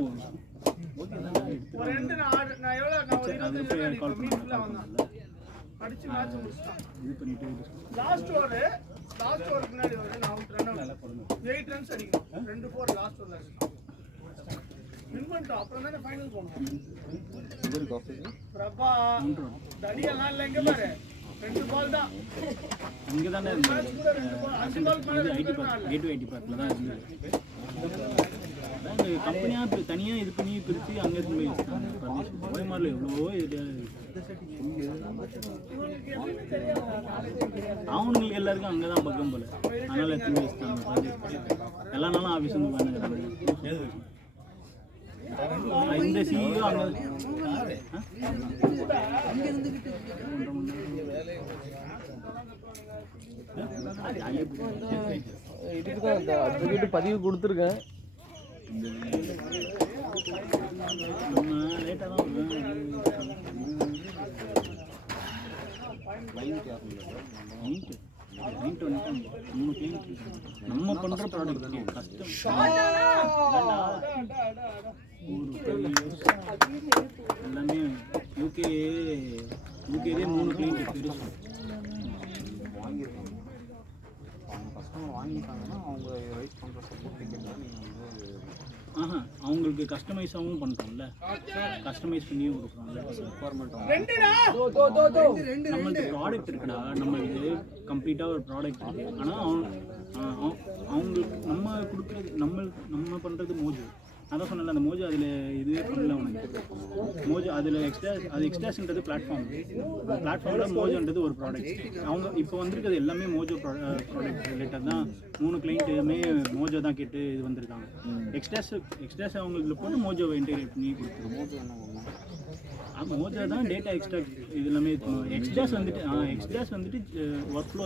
ஒரு ரெண்டு நான் எவ்வளவு நான் ஒரு 25 ரன் கால் மீட்ல பண்ணேன். வந்தான் அடிச்சு மேட்ச் முடிச்சிட்டான் இது பண்ணிட்டு லாஸ்ட் ஓவர் முன்னாடி வந்து நான் அவுட் ரன் 8 ரன்ஸ் அடிக்கணும் 2-4 லாஸ்ட் ஓவர்ல அடிச்சான் வின் பண்ணிட்டோம் அப்புறம் தானே ஃபைனல் போனோம் பிரபா தடியெல்லாம் இல்லை இங்க பாரு 2 பால் தான் இங்கே தானே ஐடி பார்க் கேட் ஐடி பார்க்கில் தான் இருந்தது. அதான் கம்பெனியாக தனியாக இது பண்ணி பிரித்து அங்கே இருந்து போய் வச்சுட்டாங்க. கோயமாரில் எவ்வளவோ இது அவனுங்களுக்கு எல்லாருக்கும் அங்கே தான் பக்கம் போல. அதனால் எடுத்து போய் வச்சுட்டாங்க. எல்லா நாளும் ஆஃபீஸ் வந்து பண்ணுறாங்க. இந்த சிஇஓ அங்கே இதுக்கு தான் அந்த அட்வொகேட் பதிவு கொடுத்துருக்கேன். லேட்டாக தான் நம்ம பண்ற ப்ராடக்ட் கஷ்டம் எல்லாமே யூகேலே 3 கிளைண்ட் பெருசு வாங்கியிருக்காங்க. அவங்க கஸ்டமர் வாங்கிட்டாங்கன்னா அவங்க ரைட் பண்ணுற சப்போர்ட் டிக்கெட்டில் நீங்கள் வந்து அவங்களுக்கு கஸ்டமைஸாகவும் பண்ணுறோம்ல, கஸ்டமைஸ் பண்ணியும் கொடுக்குறோம்ல. நம்மளுக்கு ப்ராடக்ட் இருக்குடா, நம்மளுக்கு கம்ப்ளீட்டாக ஒரு ப்ராடக்ட் இருக்குது. ஆனால் அவங்களுக்கு நம்ம கொடுக்குறது நம்ம பண்ணுறது மோஜோ. அதான் சொன்னல அந்த மோஜோ அதில் இதுவே பண்ணல உனக்கு. மோஜோ அதில் எக்ஸ்ட்ராஸ்ன்றது பிளாட்ஃபார்மில் மோஜோன்றது ஒரு ப்ராடக்ட். அவங்க இப்போ வந்திருக்கிறது எல்லாமே மோஜோ ப்ராடக்ட் ரிலேட்டட் தான். 3 கிளைண்ட்டுமே மோஜோ தான் கேட்டு இது வந்திருக்காங்க. எக்ஸ்ட்ராஸ் அவங்களுக்கு போட்டு மோஜோவை இன்டெகிரேட் பண்ணி கொடுத்துருவோம். மோஜோ தான் டேட்டா எக்ஸ்ட்ராக்ட் இது எல்லாமே. எக்ஸ்ட்ராஸ் வந்துட்டு ஒர்க் ஃப்ளோ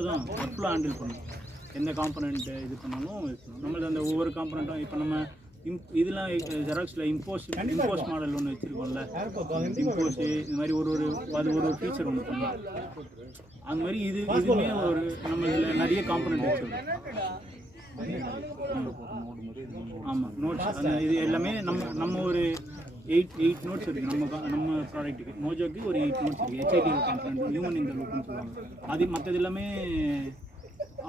ஹேண்டில் பண்ணும். எந்த காம்பனண்ட் இது பண்ணாலும் நம்மளுக்கு அந்த ஒவ்வொரு காம்பனண்ட்டும் இப்போ நம்ம இதெல்லாம் ஜெராக்ஸில் இம்போஸ் மாடல் ஒன்று வச்சுருக்கோம்ல, இம்போஸ் இது மாதிரி ஒரு ஃபீச்சர் ஒன்று பண்ணலாம். அந்த மாதிரி இதுவுமே ஒரு நம்ம இதில் நிறைய காம்பனண்ட் வச்சுருக்கோம். ஆமாம் நோட்ஸ் அந்த இது எல்லாமே நம்ம ஒரு 8 நோட்ஸ் இருக்குது நம்ம ப்ராடக்ட்டுக்கு. மோஜோக்கு ஒரு 8 நோட்ஸ் இருக்குது. HIT காம்பனண்ட், ஹியூமன் இந்த லூப்னு சொல்லுவாங்க. அது மற்றது எல்லாமே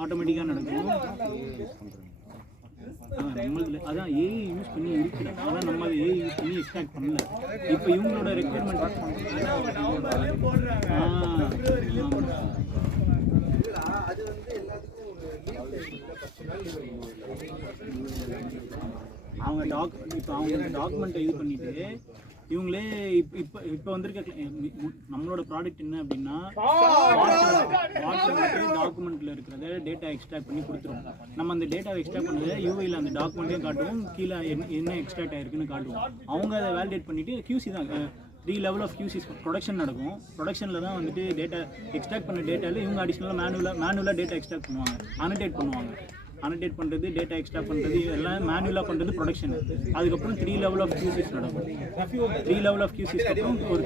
ஆட்டோமேட்டிக்காக நடக்கும். நம்மளுக்கு அதான் ஏஐ யூஸ் பண்ணி இருக்குது. அதான் நம்ம அதை ஏஐ யூஸ் பண்ணி எக்ஸ்ட்ராக்ட் பண்ணல. இப்போ இவங்களோட ரெக்யர்மெண்ட் அவங்க டாக்குமெண்ட்டை இது பண்ணிட்டு இவங்களே இப்போ வந்திருக்க நம்மளோட ப்ராடக்ட் என்ன அப்படின்னா டாக்குமெண்ட்டில் இருக்கிறத டேட்டா எக்ஸ்ட்ராக்ட் பண்ணி கொடுத்துருவோம். நம்ம அந்த டேட்டாவை எக்ஸ்ட்ராக்ட் பண்ணதை யூஐயில் அந்த டாக்குமெண்ட்டையும் காட்டுவோம், கீழே என்ன எக்ஸ்ட்ராக்ட் ஆகிருக்குன்னு காட்டுவோம். அவங்க அதை வேலிடேட் பண்ணிவிட்டு QC தான் 3 level of QC ப்ரொடக்ஷன் நடக்கும். ப்ரொடக்ஷனில் தான் வந்துட்டு டேட்டா எக்ஸ்ட்ராக்ட் பண்ண டேட்டாவில் இவங்க அடிஷ்னலாக மேனுவலாக டேட்டா எக்ஸ்ட்ராக்ட் பண்ணுவாங்க, அனடேட் பண்ணுவாங்க. அனடேட் பண்ணுறது, டேட்டா எக்ஸ்ட்ராக்ட் பண்ணுறது எல்லாம் மேனுவலாக பண்ணுறது ப்ரொடக்ஷன். அதுக்கப்புறம் 3 level of QCs நடக்கும். 3 level of QCs அப்புறம் ஒரு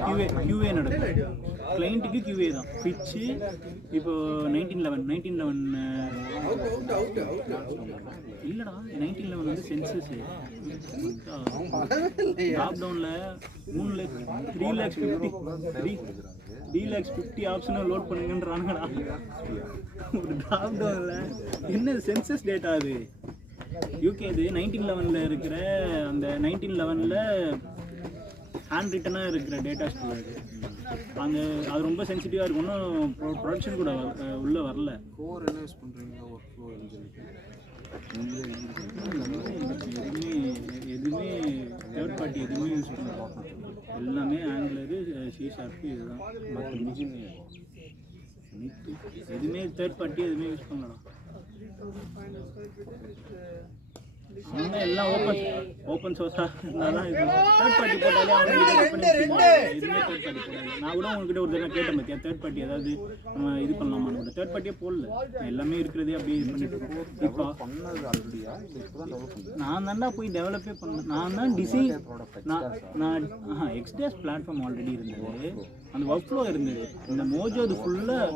QA நடக்கும். கிளைண்ட்டுக்கு QA தான். பிச்சு இப்போ 1911 இல்லைடா, 1911 வந்து சென்சஸ் லாக்டவுனில் 3,50,000 ஆப்ஷனை லோட் பண்ணுங்கன்றானுங்கடா. ஒரு லாக்டவுனில் என்ன சென்சஸ் டேட்டா அது யூகே. இது 1911 இருக்கிற அந்த 1911 ஹேண்ட் ரிட்டனாக இருக்கிற டேட்டா ஸ்டோரேஜ். அது ரொம்ப சென்சிட்டிவாக இருக்கும். ஒன்றும் ப்ரொடக்ஷன் கூட உள்ளே வரல. கோர் என்ன யூஸ் பண்ணுறீங்க ஒர்க் ஃப்ளோ எதுவுமே தேர்ட் பார்ட்டி எதுவுமே யூஸ் பண்ண எல்லாமே ஆங்குலரு, C# இதுதான். எதுவுமே தேர்ட் பார்ட்டி எதுவுமே யூஸ் பண்ணலாம். அவங்க எல்லாம் ஓப்பன் சோர்ஸாக இருந்தால் தான் இது தேர்ட் பார்ட்டி போட்டாலே அவங்க எதுவுமே தேர்ட் பார்ட்டி போடல. நான் கூட உங்ககிட்ட ஒரு தடவை கேட்டேன் பார்த்தியா தேர்ட் பார்ட்டி ஏதாவது நம்ம இது பண்ணலாமான்னு கூட தேர்ட் பார்ட்டியே போடல, எல்லாமே இருக்கிறதே அப்படியே இது பண்ணிட்டு இருக்கோம். இப்போ நான் தான்டா போய் டெவலப்பே பண்ணேன், நான் தான் டிசைன் நான் எக்ஸ்டேஸ் பிளாட்ஃபார்ம் ஆல்ரெடி இருந்தது, அந்த ஒர்க் ஃப்ளோ இருந்தது. இந்த மோஜோ அது ஃபுல்லாக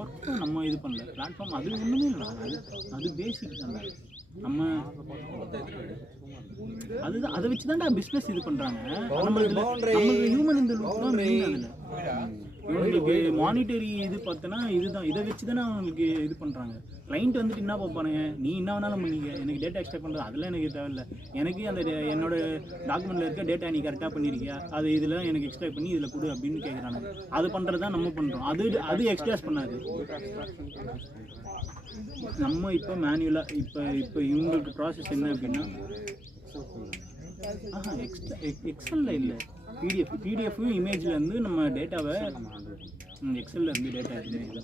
ஒர்க் நம்ம இது பண்ணல பிளாட்ஃபார்ம், அது ஒன்றுமே இல்லை, அது பேசிக் தானே. நம்ம அதுதான் அதை வச்சு தான்டா பிஸ்னஸ் இது பண்ணுறாங்க. நம்மளுக்கு ஹியூமன் இந்த லூப் தான் மெயின். அதில் இவங்களுக்கு மானிட்டரி இது பார்த்தோன்னா இதுதான், இதை வச்சு தானே அவங்களுக்கு இது பண்ணுறாங்க. கிளைண்ட் வந்துட்டு என்ன பார்ப்பானுங்க, நீ என்ன வேணாலும் பண்ணிக்க, எனக்கு டேட்டா எக்ஸ்ட்ராக்ட் பண்ணுறது அதெல்லாம் எனக்கு தேவையில்லை, எனக்கு அந்த என்னோட டாக்குமெண்ட்டில் இருக்க டேட்டா நீ கரெக்டாக பண்ணியிருக்கியா, அது இதில் எனக்கு எக்ஸ்ட்ராக்ட் பண்ணி இதில் கொடு அப்படின்னு கேட்குறாங்க. அது பண்ணுறது தான் நம்ம பண்ணுறோம், அது எக்ஸ்ட்ராக்ட் பண்ணாது. நம்ம இப்போ மேனுவலாக இப்போ இவங்களுக்கு ப்ராசஸ் என்ன அப்படின்னா எக்ஸலில் இல்லை, பிடிஎஃப்பும் இமேஜில் இருந்து நம்ம டேட்டாவை எக்ஸலில் இருந்து டேட்டா இமேஜில்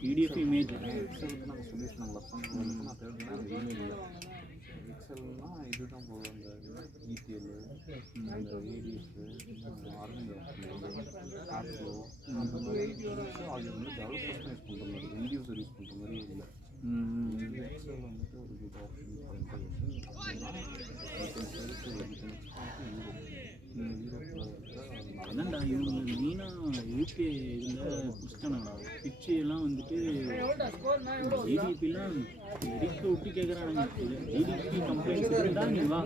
பிடிஎஃப் இமேஜ் எக்ஸல்னா இதுதான் போகும், அந்த இடிஎல், அந்த ஏடிஎஃப், ஆப்ஸோ அந்த மாதிரி அது வந்து டெவலப்பர்ஸ் யூஸ் பண்ணுற மாதிரி, எண்ட் யூஸர் யூஸ் பண்ணுற மாதிரி இல்லை. எக்ஸல் வந்துட்டு ஒரு குட் ஆப்ஷன் அதான்டா இவங்க மெயினாக யூபிஐ இதில் புஷ்டானாடா பிச்சு எல்லாம் வந்துட்டு ஜிடிபிலாம் எரிக்க விட்டு கேட்குறானுங்க. ஜிடிபி கம்ப்ளைண்ட்ஸ் இருந்தால் நீ வா,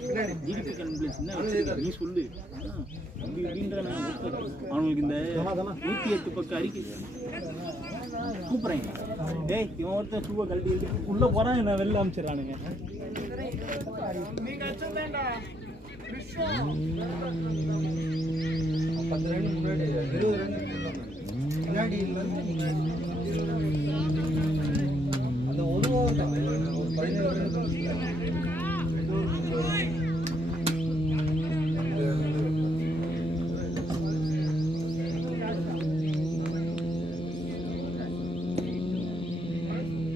ஜிடிபி கம்ப்ளைண்ட்ஸ் என்ன வச்சுருக்க நீ சொல்லு அப்படி இப்படின்றாங்க. அவங்களுக்கு இந்த 108 பக்கம் அறிக்கை கூப்பிட்றேன், டேய் இவன் ஒருத்தர் ஷூவை கழட்டி எடுத்து உள்ளே போகிறான், என்ன வெளில அனுப்பிச்சிடறானுங்க.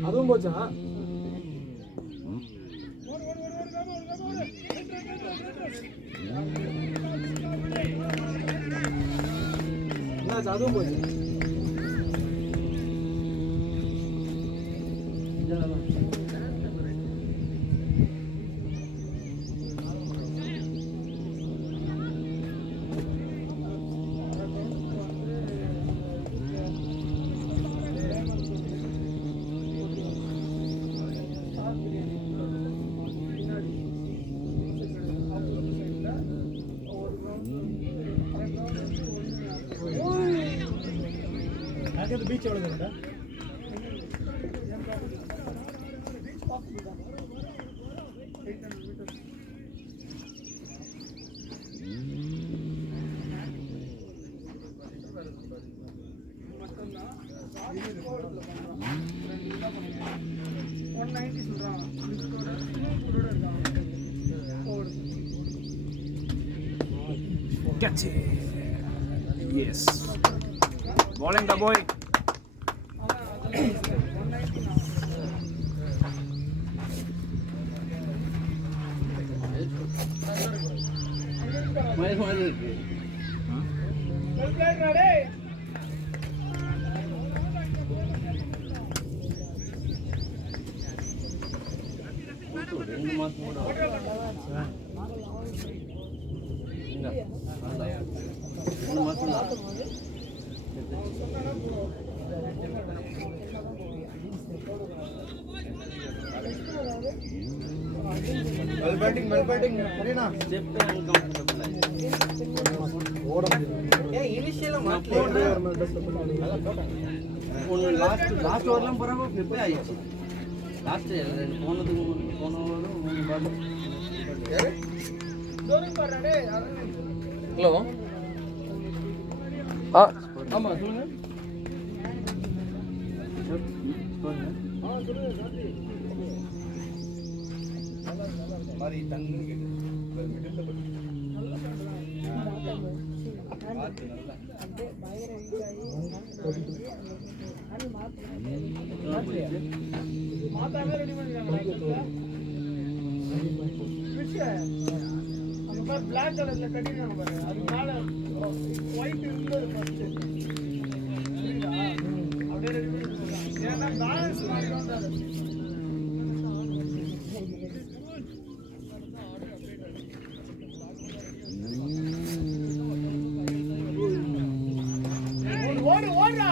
அதுவும் போச்சா? அதுவும் போச்சு. பீச் எவ்வளோ இருக்கா? Catch it. Yes. Bowling the boy. Well batting, Karina. Last ஓவர்லாம் போகிறப்ப ஃப்ளிப்பே ஆயிடுச்சு. லாஸ்ட் போன ஓவரும் 3 பால். ஹலோ ஆமாம் சொல்லுங்கள். மாதிரி டங்குன்னு கேட்குது. அப்படியே பயங்கர மாத்தாவே ரெடி பண்ணிருக்காங்க. அந்த மாதிரி பிளாக் கலர்ல கட்டிருக்காங்க பாரு, அது மேல ஒயிட் இருந்தது ஃபர்ஸ்ட். அப்படியே ரெடி பண்ணிருக்காங்க. ஏன்னா பேலன்ஸ் மாதிரி வந்தாரு. ஓடு ஓடுடா.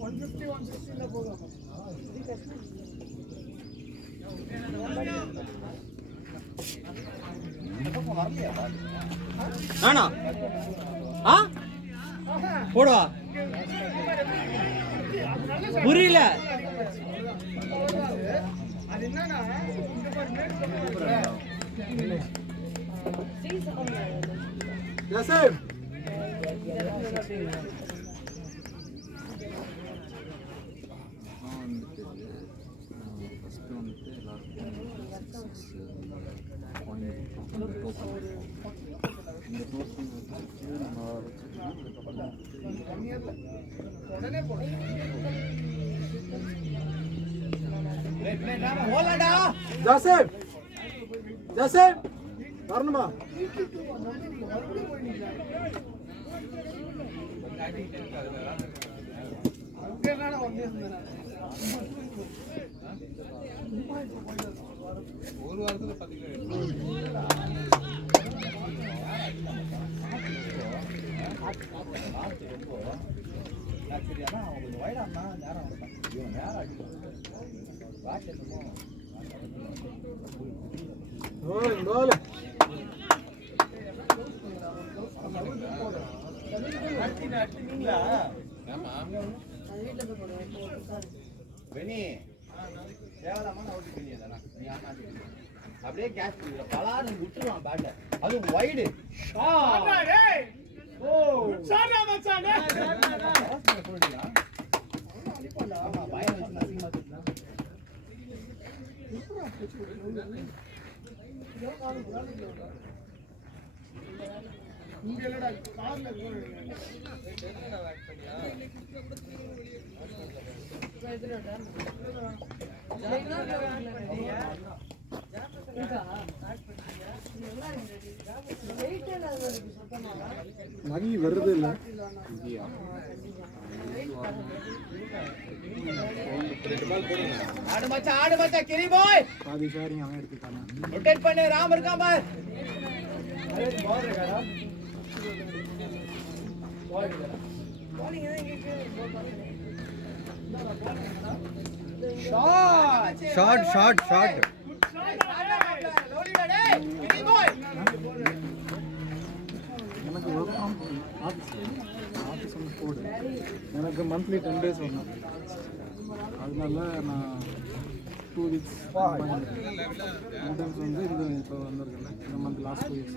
150 160 போதும். ஆனா போடுவா புரியல. அது என்னன்னா இந்த மாதிரி மேட் ஃபஸ்ட்டு வந்துட்டு எல்லாருக்கும் இந்த டோக்கன் வச்சுட்டு நம்ம உடனே போடுங்க. ஜோசப் ஜோசப் வரணுமா? ஒரு வாரத்துல 10 கிலோ சரியானா அவங்க கொஞ்சம் வயதானா நேரம் வரலாம். இவன் நேரம் அடிக்கும் வாட்ச் என்னமோ அப்படியே கேஷ் பலான்னு விட்டுருவான் பேட்டை. அதுவும் வைடு மணி வருது இல்லை ஆடு மச்சான் கிரி பாய் பாதி ஷேரிங் அவன் எடுத்துட்டானா. ரொட்டேட் பண்ணு. ராம் இருக்கான் பார். ஷார்ட் எனக்கு ஒர்க் ஃப்ரம் ஆஃபீஸ் வந்து போடு. எனக்கு மந்த்லி 10 days வரணும். அதனால நான் 2 weeks சம்டைம்ஸ் வந்து இந்த இப்போ வந்திருக்கேன். இந்த மந்த் லாஸ்ட் 2 weeks,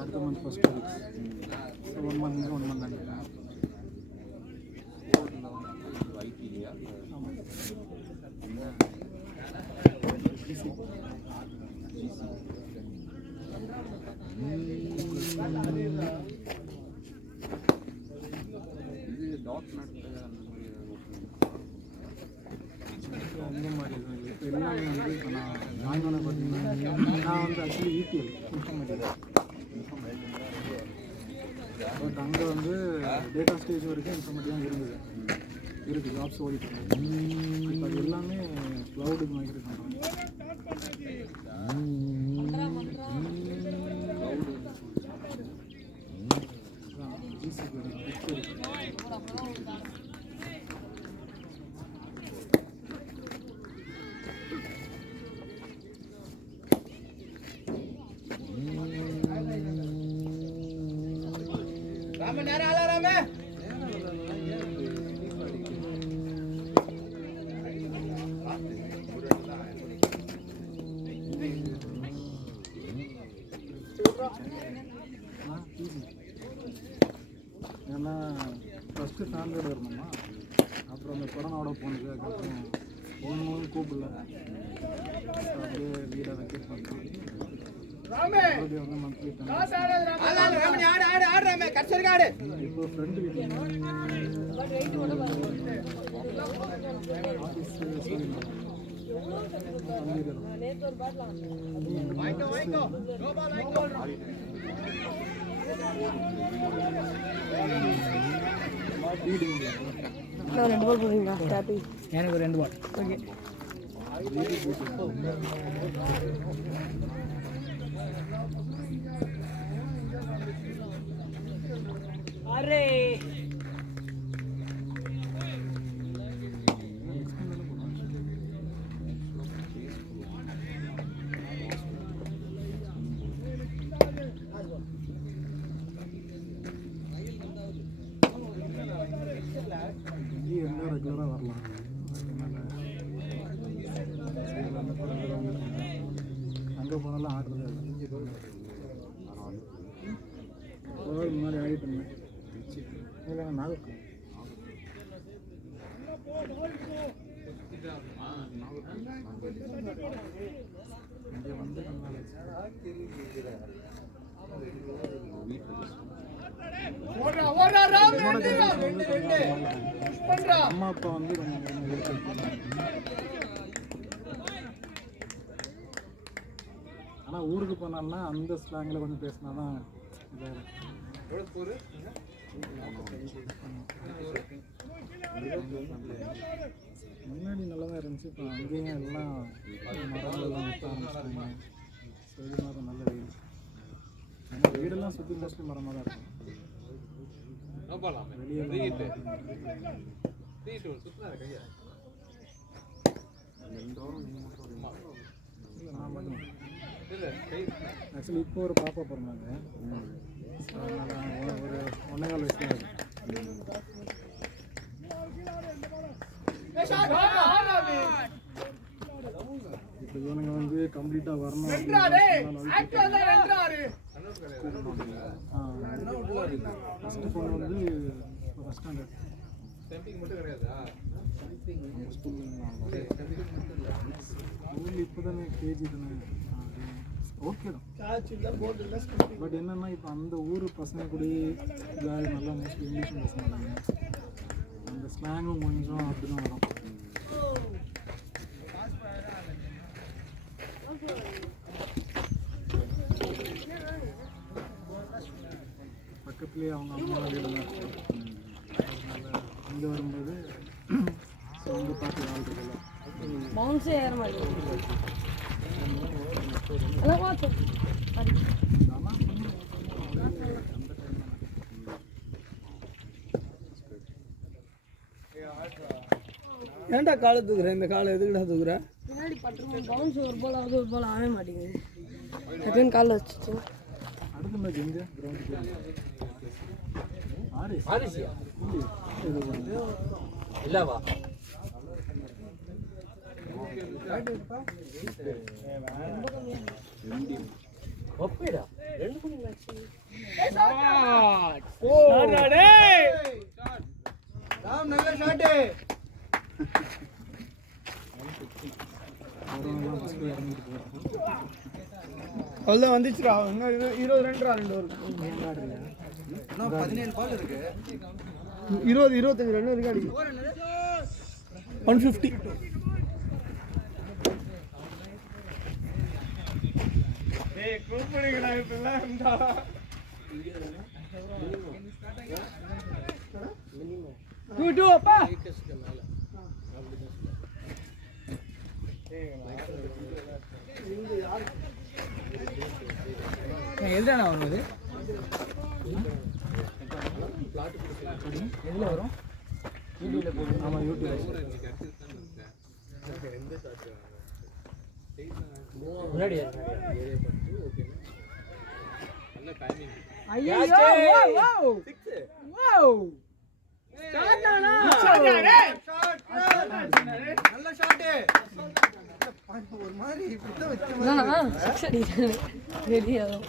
அடுத்த month first 2 weeks. So 1 month இங்கே 1 month அங்கே. ஐடி இல்லையா? ஆமாம். இது டாட் நட் அந்த மாதிரி எதுவும் இல்லை. இப்போ எல்லாமே வந்து இப்போ நான் ஜாயின் பண்ண பார்த்தீங்கன்னா நான் வந்து ஆக்சுவலி ETL இன்ஃபர்மேட்டிக். பட் அங்கே வந்து டேட்டா ஸ்டேஜ் வரைக்கும் இன்ஃபர்மேட்டிக் தான் இருக்குது ஜாப்ஸ் ஓடிட்டு இப்போ அது எல்லாமே க்ளவுடுக்கு மைக்ரேட் பண்ணுறாங்க. ராம நேரா ஆளா ராம. ஏன்னா ஃபஸ்ட்டு ஃபேமிலியோட இருந்தோமா, அப்புறம் அந்த கொரோனாவோட போனது, அதுக்கப்புறம் ஒன்றும் கூப்பிடல. அப்படியே வீடை வெக்கேட் பண்ணுறோம். ராமே மறுபடியும் வந்து மந்த்லி காசு ஆடாத ராமே இப்போ ஃப்ரெண்டு வீட்டில் பட் வெயிட் மட்டும் பாருங்க ஆஃபீஸ் சொல்லி நேற்று ஒரு பாட்டலாம் நான் 2 பால் போடுறீங்களா ஹாப்பி எனக்கு 2 பால். ஓகே அரே இங்கே இருந்தால் ரெகுலராக வரலாம். அங்கே போனாலும் ஆடுறது ஒரு முன்னாடி ஆடிட்டு இருந்தேன். இல்லை நாகப்பட்டினம் இங்கே வந்து ஓடுறா ராமே பண்றா அம்மா அப்பா வந்து கொஞ்சம் இருக்கு. ஆனால் ஊருக்கு போனான்னா அந்த ஸ்லாங்கில் கொஞ்சம் பேசினா தான் இதாக முன்னாடி நல்லா தான் இருந்துச்சு. இப்போ அங்கேயும் எல்லாம் மரங்கள்லாம் விற்க ஆரம்பிச்சிட்டாங்க. ஸோ இது மாதிரி நல்ல வெயில். ஏன்னா வீடெல்லாம் சுற்றி மோஸ்ட்லி மரமாக தான் இருக்கும். வெளியே நான் மட்டும் ஆக்சுவலி இப்போ ஒரு பாப்பா பிறந்தாங்க. அதனால் ஒரு 1.25 வயசு தான் ஆகுது. இப்போ இவனுங்க வந்து கம்ப்ளீட்டாக வரணும் ஃபஸ்ட்டு ஃபோன் வந்து இப்போ ஃபஸ்ட் ஸ்டாண்டர்ட் ஸ்கூல் இப்போ தானே கேஜி தானே ஓகே தான். பட் என்னென்னா இப்போ அந்த ஊர் பசங்க கூட நல்லா மோஸ்ட்லி இங்கிலீஷும் பேச மாட்டாங்க. அந்த ஸ்லாங்கும் கொஞ்சம் அப்படி தான் வரும். பக்கத்துலேயே அவங்க அம்மா வீடு தான் இருக்கும். அதனால் இங்கே வரும்போது ஸோ அங்கே பார்த்து ஆள் இருக்குல்ல. பவுன்ஸே ஏற மாட்டேங்குது அதான் பார்த்தோம் ஏன்டா காலை தூக்குற? இந்த காலை எதுக்குடா தூக்குற? பின்னாடி பட்டுருவோம் பவுன்ஸ் ஒரு பால் ஆகுது ஒரு பால் ஆகவே மாட்டேங்குது. செகண்ட் காலில் வச்சுச்சு. அடுத்த மேட்ச் எங்கே கிரவுண்டு இல்லவா ஒப்பேடா 2 மணி மேட்ச் நல்ல ஷாட் அவ்வளோதான் வந்துச்சுடா. இன்னும் 20 ரன்ரா 2 ஓவர். 17 பால் இருக்கு. 20-25 ரன் இருக்கு. அடி 150. கூப்பிடுங்களா இப்பெல்லாம் இருந்தா டூ அப்பா எதுதானா வருது? எதில் வரும்? ஆமாம் யூடியூப். முன்னாடி ஐயோ வாவ் வாவ் ஸ்டார்ட் ஆனா நல்ல ஷாட். ஒரு மாதிரி இப்படி வச்சு சரி ரெடி ஆகும்.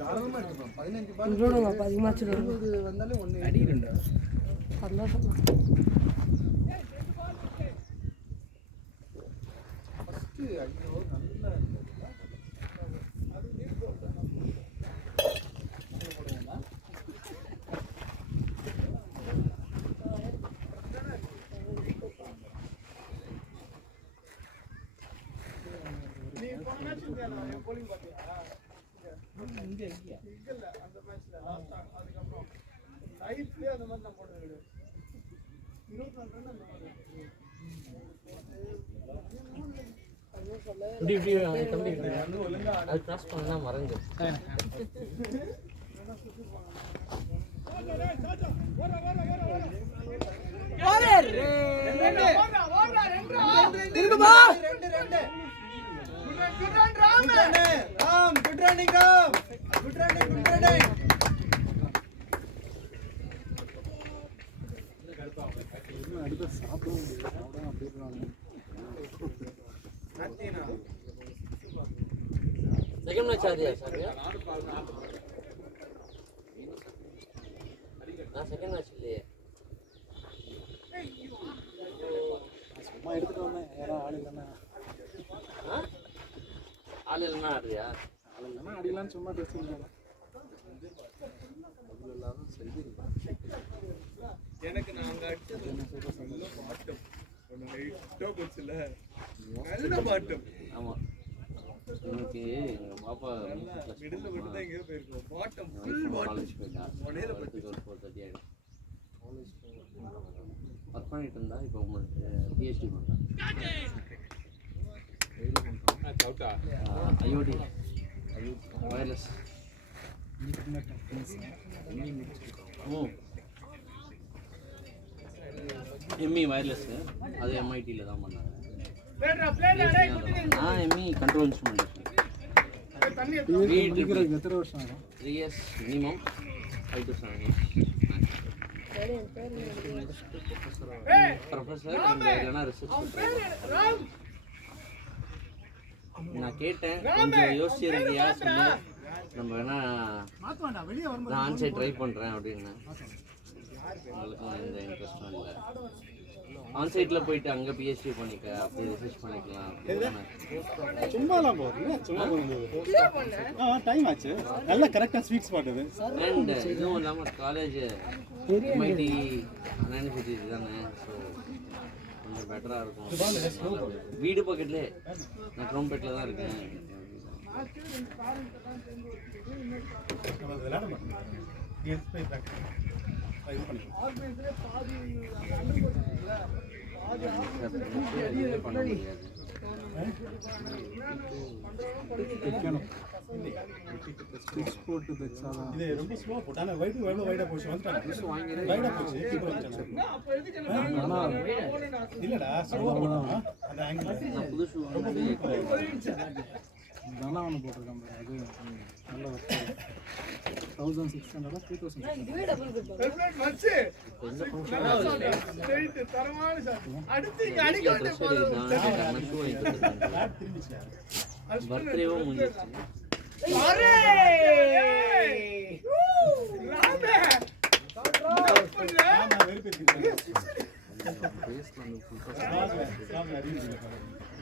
தாராளமா இருக்கு. 15 பால் இவ்வளோ அதிகமாக வந்தாலே 1 சந்தோஷம். நான் bowling பார்த்தியா? இங்க இல்ல அந்த மேட்ச்ல லாஸ்டா அதுக்கப்புறம் லைஃப்லயே அந்த மாதிரி நான் போட்டது கிடையாது. 24 ரன் அந்த மாதிரி. அது கிராஸ் பண்ணா மறைஞ்சு செகண்ட் மேட்ச் ஆதியா சார் நான் செகண்ட் மேட்ச் இல்லையே சும்மா எடுத்துட்டு வந்தேன் யாரும் ஆள் இல்லைன்னா ஆள் இல்லைன்னா ஆடுறியா ஆள் இல்லைன்னா அடிக்கலான்னு சும்மா ட்ரெஸ் இல்லை எனக்கு நாங்க அடிச்சது நல்ல பாட்டம் ஒன்று லைட்டாக போச்சுல்ல நல்ல பாட்டம். ஆமாம் இன்னைக்கு எங்கள் பாப்பா மிடில் மட்டும் தான் எங்கேயோ போயிருக்கோம். பாட்டம் ஃபுல் பாட்டம் காலேஜ் போயிட்டா உடனே ஒரு 4:30 ஆகிடும் ஒர்க் பண்ணிட்டு இருந்தா இப்போ உங்களுக்கு பிஹெச்டி பண்ணுறேன் ஐஓடி வயர்லெஸ் எம்இ வயர்லெஸ்ஸு அது எம்ஐடியில் தான் பண்ணாங்க நான் எம்இ கண்ட்ரோல் இன்ஸ்ட்ருமெண்டேஷன் எத்தனை வருஷம் ஆகும் 3 years minimum 5 to 7 years professor and இல்லைனா ரிசர்ச் நான் கேட்டேன் கொஞ்சம் யோசிச்சிருக்கியா சொல்லு நம்ம வேணா நான் ஆன்சைட் ட்ரை பண்ணுறேன் அப்படின்னு உங்களுக்கும் எந்த இன்ட்ரெஸ்டும் இல்லை ஆன்சைட்டில் போயிட்டு அங்கே பிஹெச்டி பண்ணிக்க அப்படி ரிசர்ச் பண்ணிக்கலாம் சும்மாலாம் போகுது சும்மா போகுது டைம் ஆச்சு நல்லா கரெக்டாக ஸ்வீட் ஸ்பாட் இது அண்ட் இதுவும் இல்லாமல் காலேஜ் எம்ஐடி யூனிவர்சிட்டி தானே ஸோ கொஞ்சம் பெட்டராக இருக்கும் வீடு பக்கத்துலேயே நான் குரோம்பேட்டில் தான் இருக்கேன் விளையாட மாட்டேன் பண்ண முடியாது இது ரொம்ப ஸ்லோவாக போட்டு ஆனால் வைடு எவ்வளோ வைடாக போச்சு வந்துட்டாங்க வைடாக போச்சு இப்போ இல்லைடா ஸ்லோவாக அந்த ஆங்கிள் புதுசு தானா ஒன்று போட்டிருக்காங்க அது நல்ல ஒர்க் 1600 3000 இதுவே டபுள் குட் மச்சி ஸ்ட்ரைட் தரமான ஷாட் அடுத்து இங்க அடிக்க வந்து பர்த்டேவும் முடிஞ்சிச்சு அரே ராமே நான் வெறுப்பேன்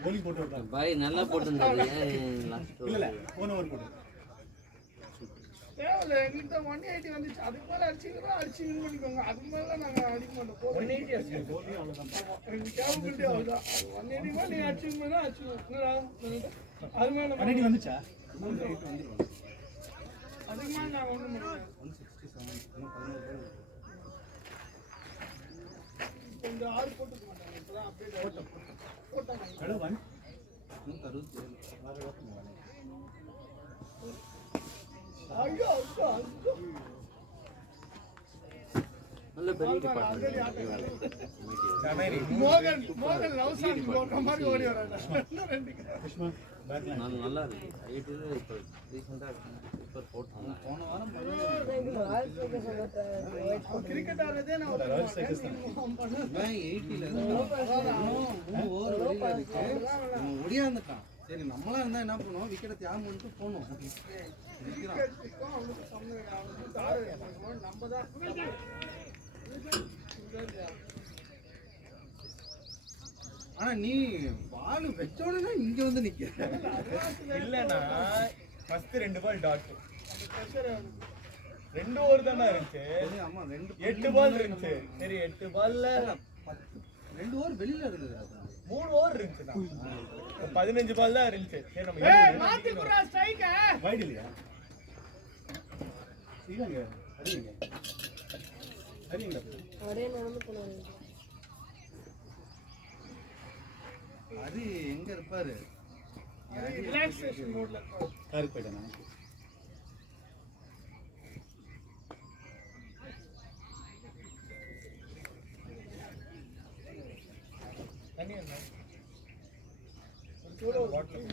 கோலி போட்டு விட்டாங்க பாய் நல்லா போட்டுருந்தாரு லாஸ்ட் இல்ல போன ஓவர் போட்டு தேவல எங்கிட்ட 180 வந்துச்சு அதுக்கு மேல அடிச்சு வின் பண்ணிக்கோங்க அதுக்கு மேல நாங்க அடிக்க மாட்டோம் 180 அடிச்சு கோலி அவ்வளவுதான் எனக்கு தேவைப்பட்டு அவ்வளவுதான் 180 மேல நீ அடிச்சு வின் பண்ணா அடிச்சு அது மேல 180 வந்துச்சா அதுக்கு மேல நான் ஒண்ணும் பண்ணல 167 இந்த ஆறு போட்டு மாட்டாங்க இப்பதான் அப்படியே போட்டாங்க ஹலோ 1 ஐயோ நல்ல பெரிய டிபார்ட்மெண்ட் மோகன் நௌசான் போற மாதிரி ஓடி வராங்க நான் நல்லா இருக்கு ஐடில இப்போ ரீசெண்டா இப்போ போட்டாங்க போன வாரம் கிரிக்கெட் ஆடுறதே நான் ஒரு 80ல ஓவர் வெளியில இருக்கு ஒடியாந்துட்டான் சரி நம்மளா இருந்தா என்ன பண்ணுவோம் விக்கெட்டை தியாகம் பண்ணிட்டு போனோம் நம்ம தான் ஆனா நீ பால் வச்சோடனே இங்க வந்து நிக்க இல்லனா ஃபர்ஸ்ட் 2 பால் டாட் 2 ஓவர் தான இருந்துச்சு ஆமா 8 பால் இருந்துச்சு சரி 8 பால்ல 2 ஓவர் வெளியில இருக்குது 3 ஓவர் இருந்துச்சுடா 15 பால் தான் இருந்துச்சு சரி நம்ம மாத்தி புரா ஸ்ட்ரைக் வைட் இல்லையா சீதாங்க அடிங்க ஒரே நடந்து போனாரு அது எங்க இருப்பாரு ரிலாக்சேஷன் மோட்ல இருப்பாரு காருக்கு போயிட்டானா தண்ணி என்ன ஒரு பாட்டில்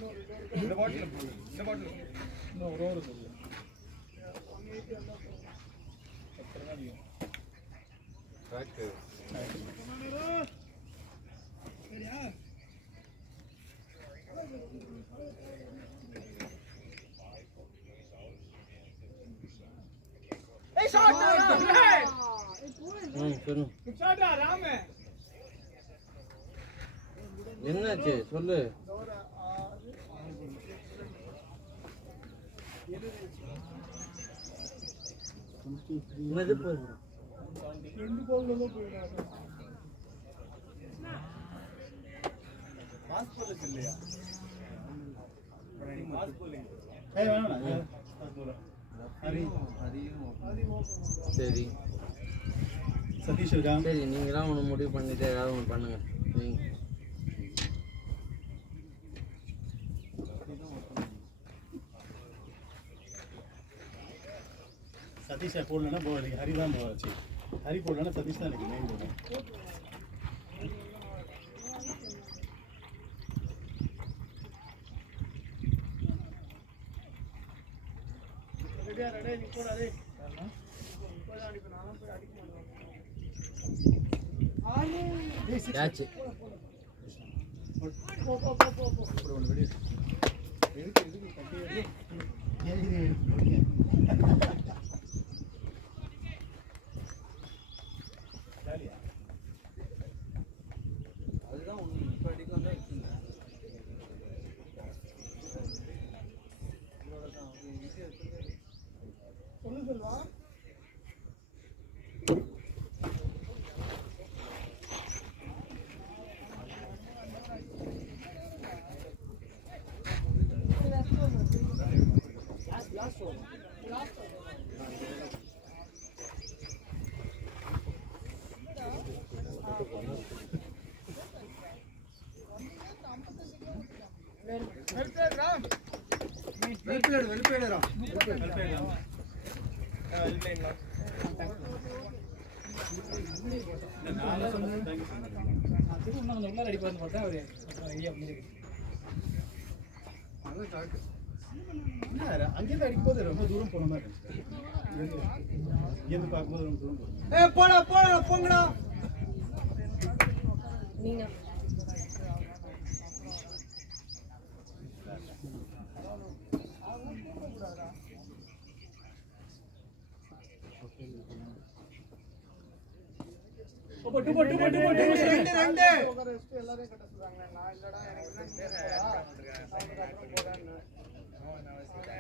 இந்த பாட்டில் இன்னும் ஒரு ஓவர் போகுது ட்ராக்கு ஏய் ஷாட் சொல்லு ஷாட் ராமே என்னாச்சு சொல்லு என்னது போகுது 2 பால்ல தான் போயிடாரு பாஸ் போல இல்லையா பாஸ் போல ஏய் வேணாம் பாஸ் போல சரி சதீஷ் இருக்கா சரி நீங்களாம் ஒன்று முடிவு பண்ணிட்டு ஏதாவது ஒன்று பண்ணுங்க நீங்க சதீஷை போடலன்னா போகல ஹரி தான் போச்சு ஹரி போடலன்னா சதீஷ் தான் எனக்கு மெயின் போடுறேன் ரெடியா நீ போடா டேய் போடா அடிப்ப நானும் போய் அடிக்க மாட்டேன் யாச்சு போ ஒன்று வெளியே எதுக்கு கட்டி ஓகே ஜாலியா அதுதான் ஒன்று இப்போ அடிக்கலாம் தான் இருக்குங்க சொல்லு செல்வா அங்கேருந்து அடிக்கும்போது ரொம்ப தூரம் போன மாதிரி இங்கேருந்து பார்க்கும்போது ரொம்ப தூரம் போகும் போடா போங்கடா நீங்க எல்லாரும் கட்ட சொல்றாங்க நான் இல்லடா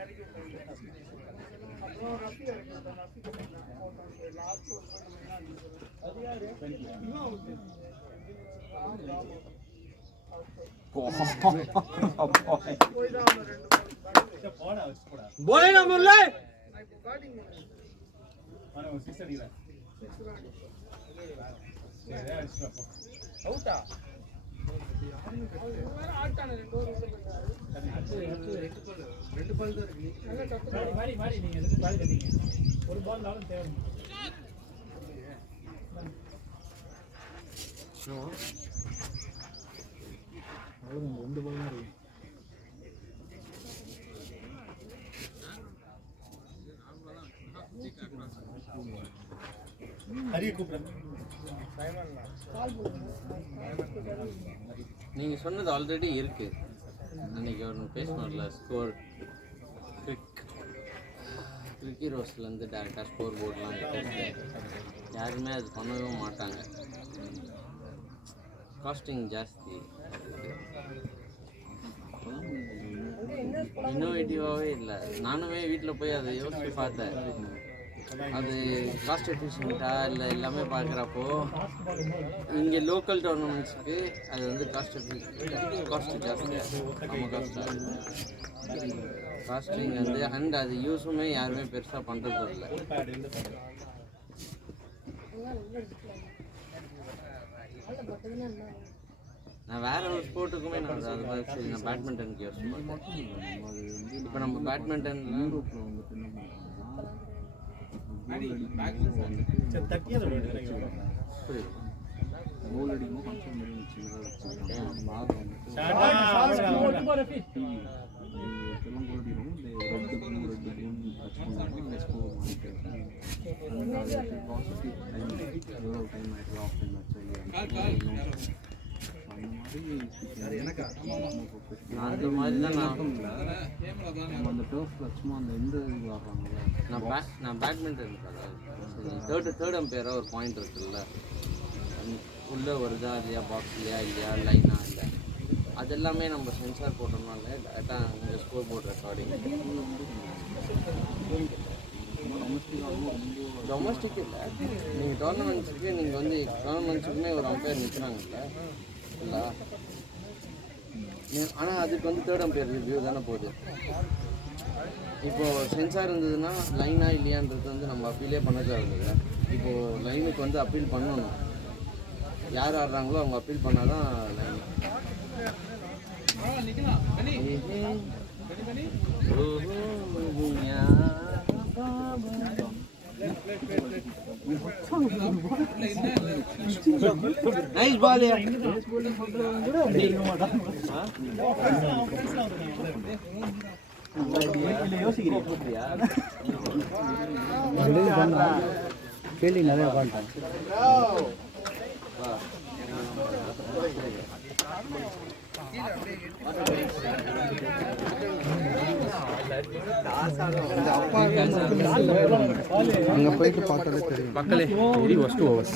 எனக்கு அப்புறம் ரஃபி லாஸ்ட் ஒரு அது யாரு போய் தான் 2 போடா வச்சு போடா போலேடா முல்லை நான் இப்போ பேட்டிங் ஆனால் ஒரு 6 அடிக்கிறேன் சரி அடிச்சுட்டு அவுட்டா ஆட்டான 2 ஓவர் உள்ள போயிட்டாரு 2 பால் தான் இருக்கு நல்ல தப்பு மாறி நீங்க எதுக்கு பால் கட்டிங்க ஒரு பால் நாளும் தேவை அவ்வளோ 2 பால் தான் இருக்கு ஹரியை கூப்பிடுறேன் நீங்க சொன்னது ஆல்ரெடி இருக்கு அன்னைக்கு ஒரு பேசணும்ல ஸ்கோர் கிரிக்கி ரோஸ்லேருந்து டேரெக்டாக ஸ்கோர் போர்டெலாம் வைக்கிறது யாருமே அது பண்ணவே மாட்டாங்க காஸ்டிங் ஜாஸ்தி இன்னோவேட்டிவாகவே இல்லை நானுமே வீட்டில் போய் அதை யோசிச்சு பார்த்தேன் அது காஸ்ட் எஃபிஷியண்ட்டாக இல்லை எல்லாமே பார்க்குறப்போ இங்கே லோக்கல் டோர்னமெண்ட்ஸுக்கு அது வந்து காஸ்ட் ஜாஸ்தியாக நம்ம காஸ்டிங் வந்து அண்ட் அது யூஸுமே யாருமே பெருசாக பண்ணுறது இல்லை. நான் வேற ஒரு ஸ்போர்ட்டுக்குமே நான் அது மாதிரி சரி நான் பேட்மிண்டனுக்கு யோசிச்சு பார்த்தேன். இப்போ நம்ம பேட்மிண்டன் யூரோப்பில் வந்துட்டு என்ன பண்ணுறாங்கன்னா கோல் அடிக்கும் ஃபங்க்ஷன் மாதிரி வச்சுருக்காங்க. பால் வந்துட்டு எல்லாம் கோல் அடிக்கும் ரெட்டு ப்ளூ டச் பண்ணுவாங்க ஸ்கோர் பண்ணிட்டு பாசிட்டிவ் டைம் எவ்வளோ டைம் ஆகிட்டு ஆஃப் டைம் ஆச்சு அந்த மாதிரி தான் நம்ம அந்த டர்ஃபில் சும்மா அந்த இந்த இது ஆடுறாங்கல்ல நான் பேட்மிண்டன் தேர்ட் அம்பையராக ஒரு பாயிண்ட் இருக்குல்ல உள்ளே வருதா இல்லையா பாக்ஸ்லையா இல்லையா லைனா இல்லை அது எல்லாமே நம்ம சென்சார் போட்டோம்னால டேரெக்டாக அங்கே ஸ்கோர் போர்ட் ரெக்கார்டிங். டொமஸ்டிக் இல்லை நீங்கள் டோர்னமெண்ட்ஸுக்கு நீங்கள் வந்து டோர்னமெண்ட்ஸுக்குமே ஒரு அம்பையர் நிற்கிறாங்கல்ல இல்லை ஆனால் அதுக்கு வந்து தேர்ட் அம்பையர் ரிவ்யூ தானே போகுது. இப்போது சென்சார் இருந்ததுன்னா லைனா இல்லையான்றது வந்து நம்ம அப்பீலே பண்ண தேவையில்லை. இப்போது லைனுக்கு வந்து அப்பீல் பண்ணணும். யார் ஆடுறாங்களோ அவங்க அப்பீல் பண்ணால் தான் லைன். நைஸ் பால் கேள்வி நிறைய பண்ணிட்டேன். அங்கே போயிட்டு பார்த்தாலே தெரியும். மக்களே வெரி ஒஸ்ட் ஓவர்ஸ்.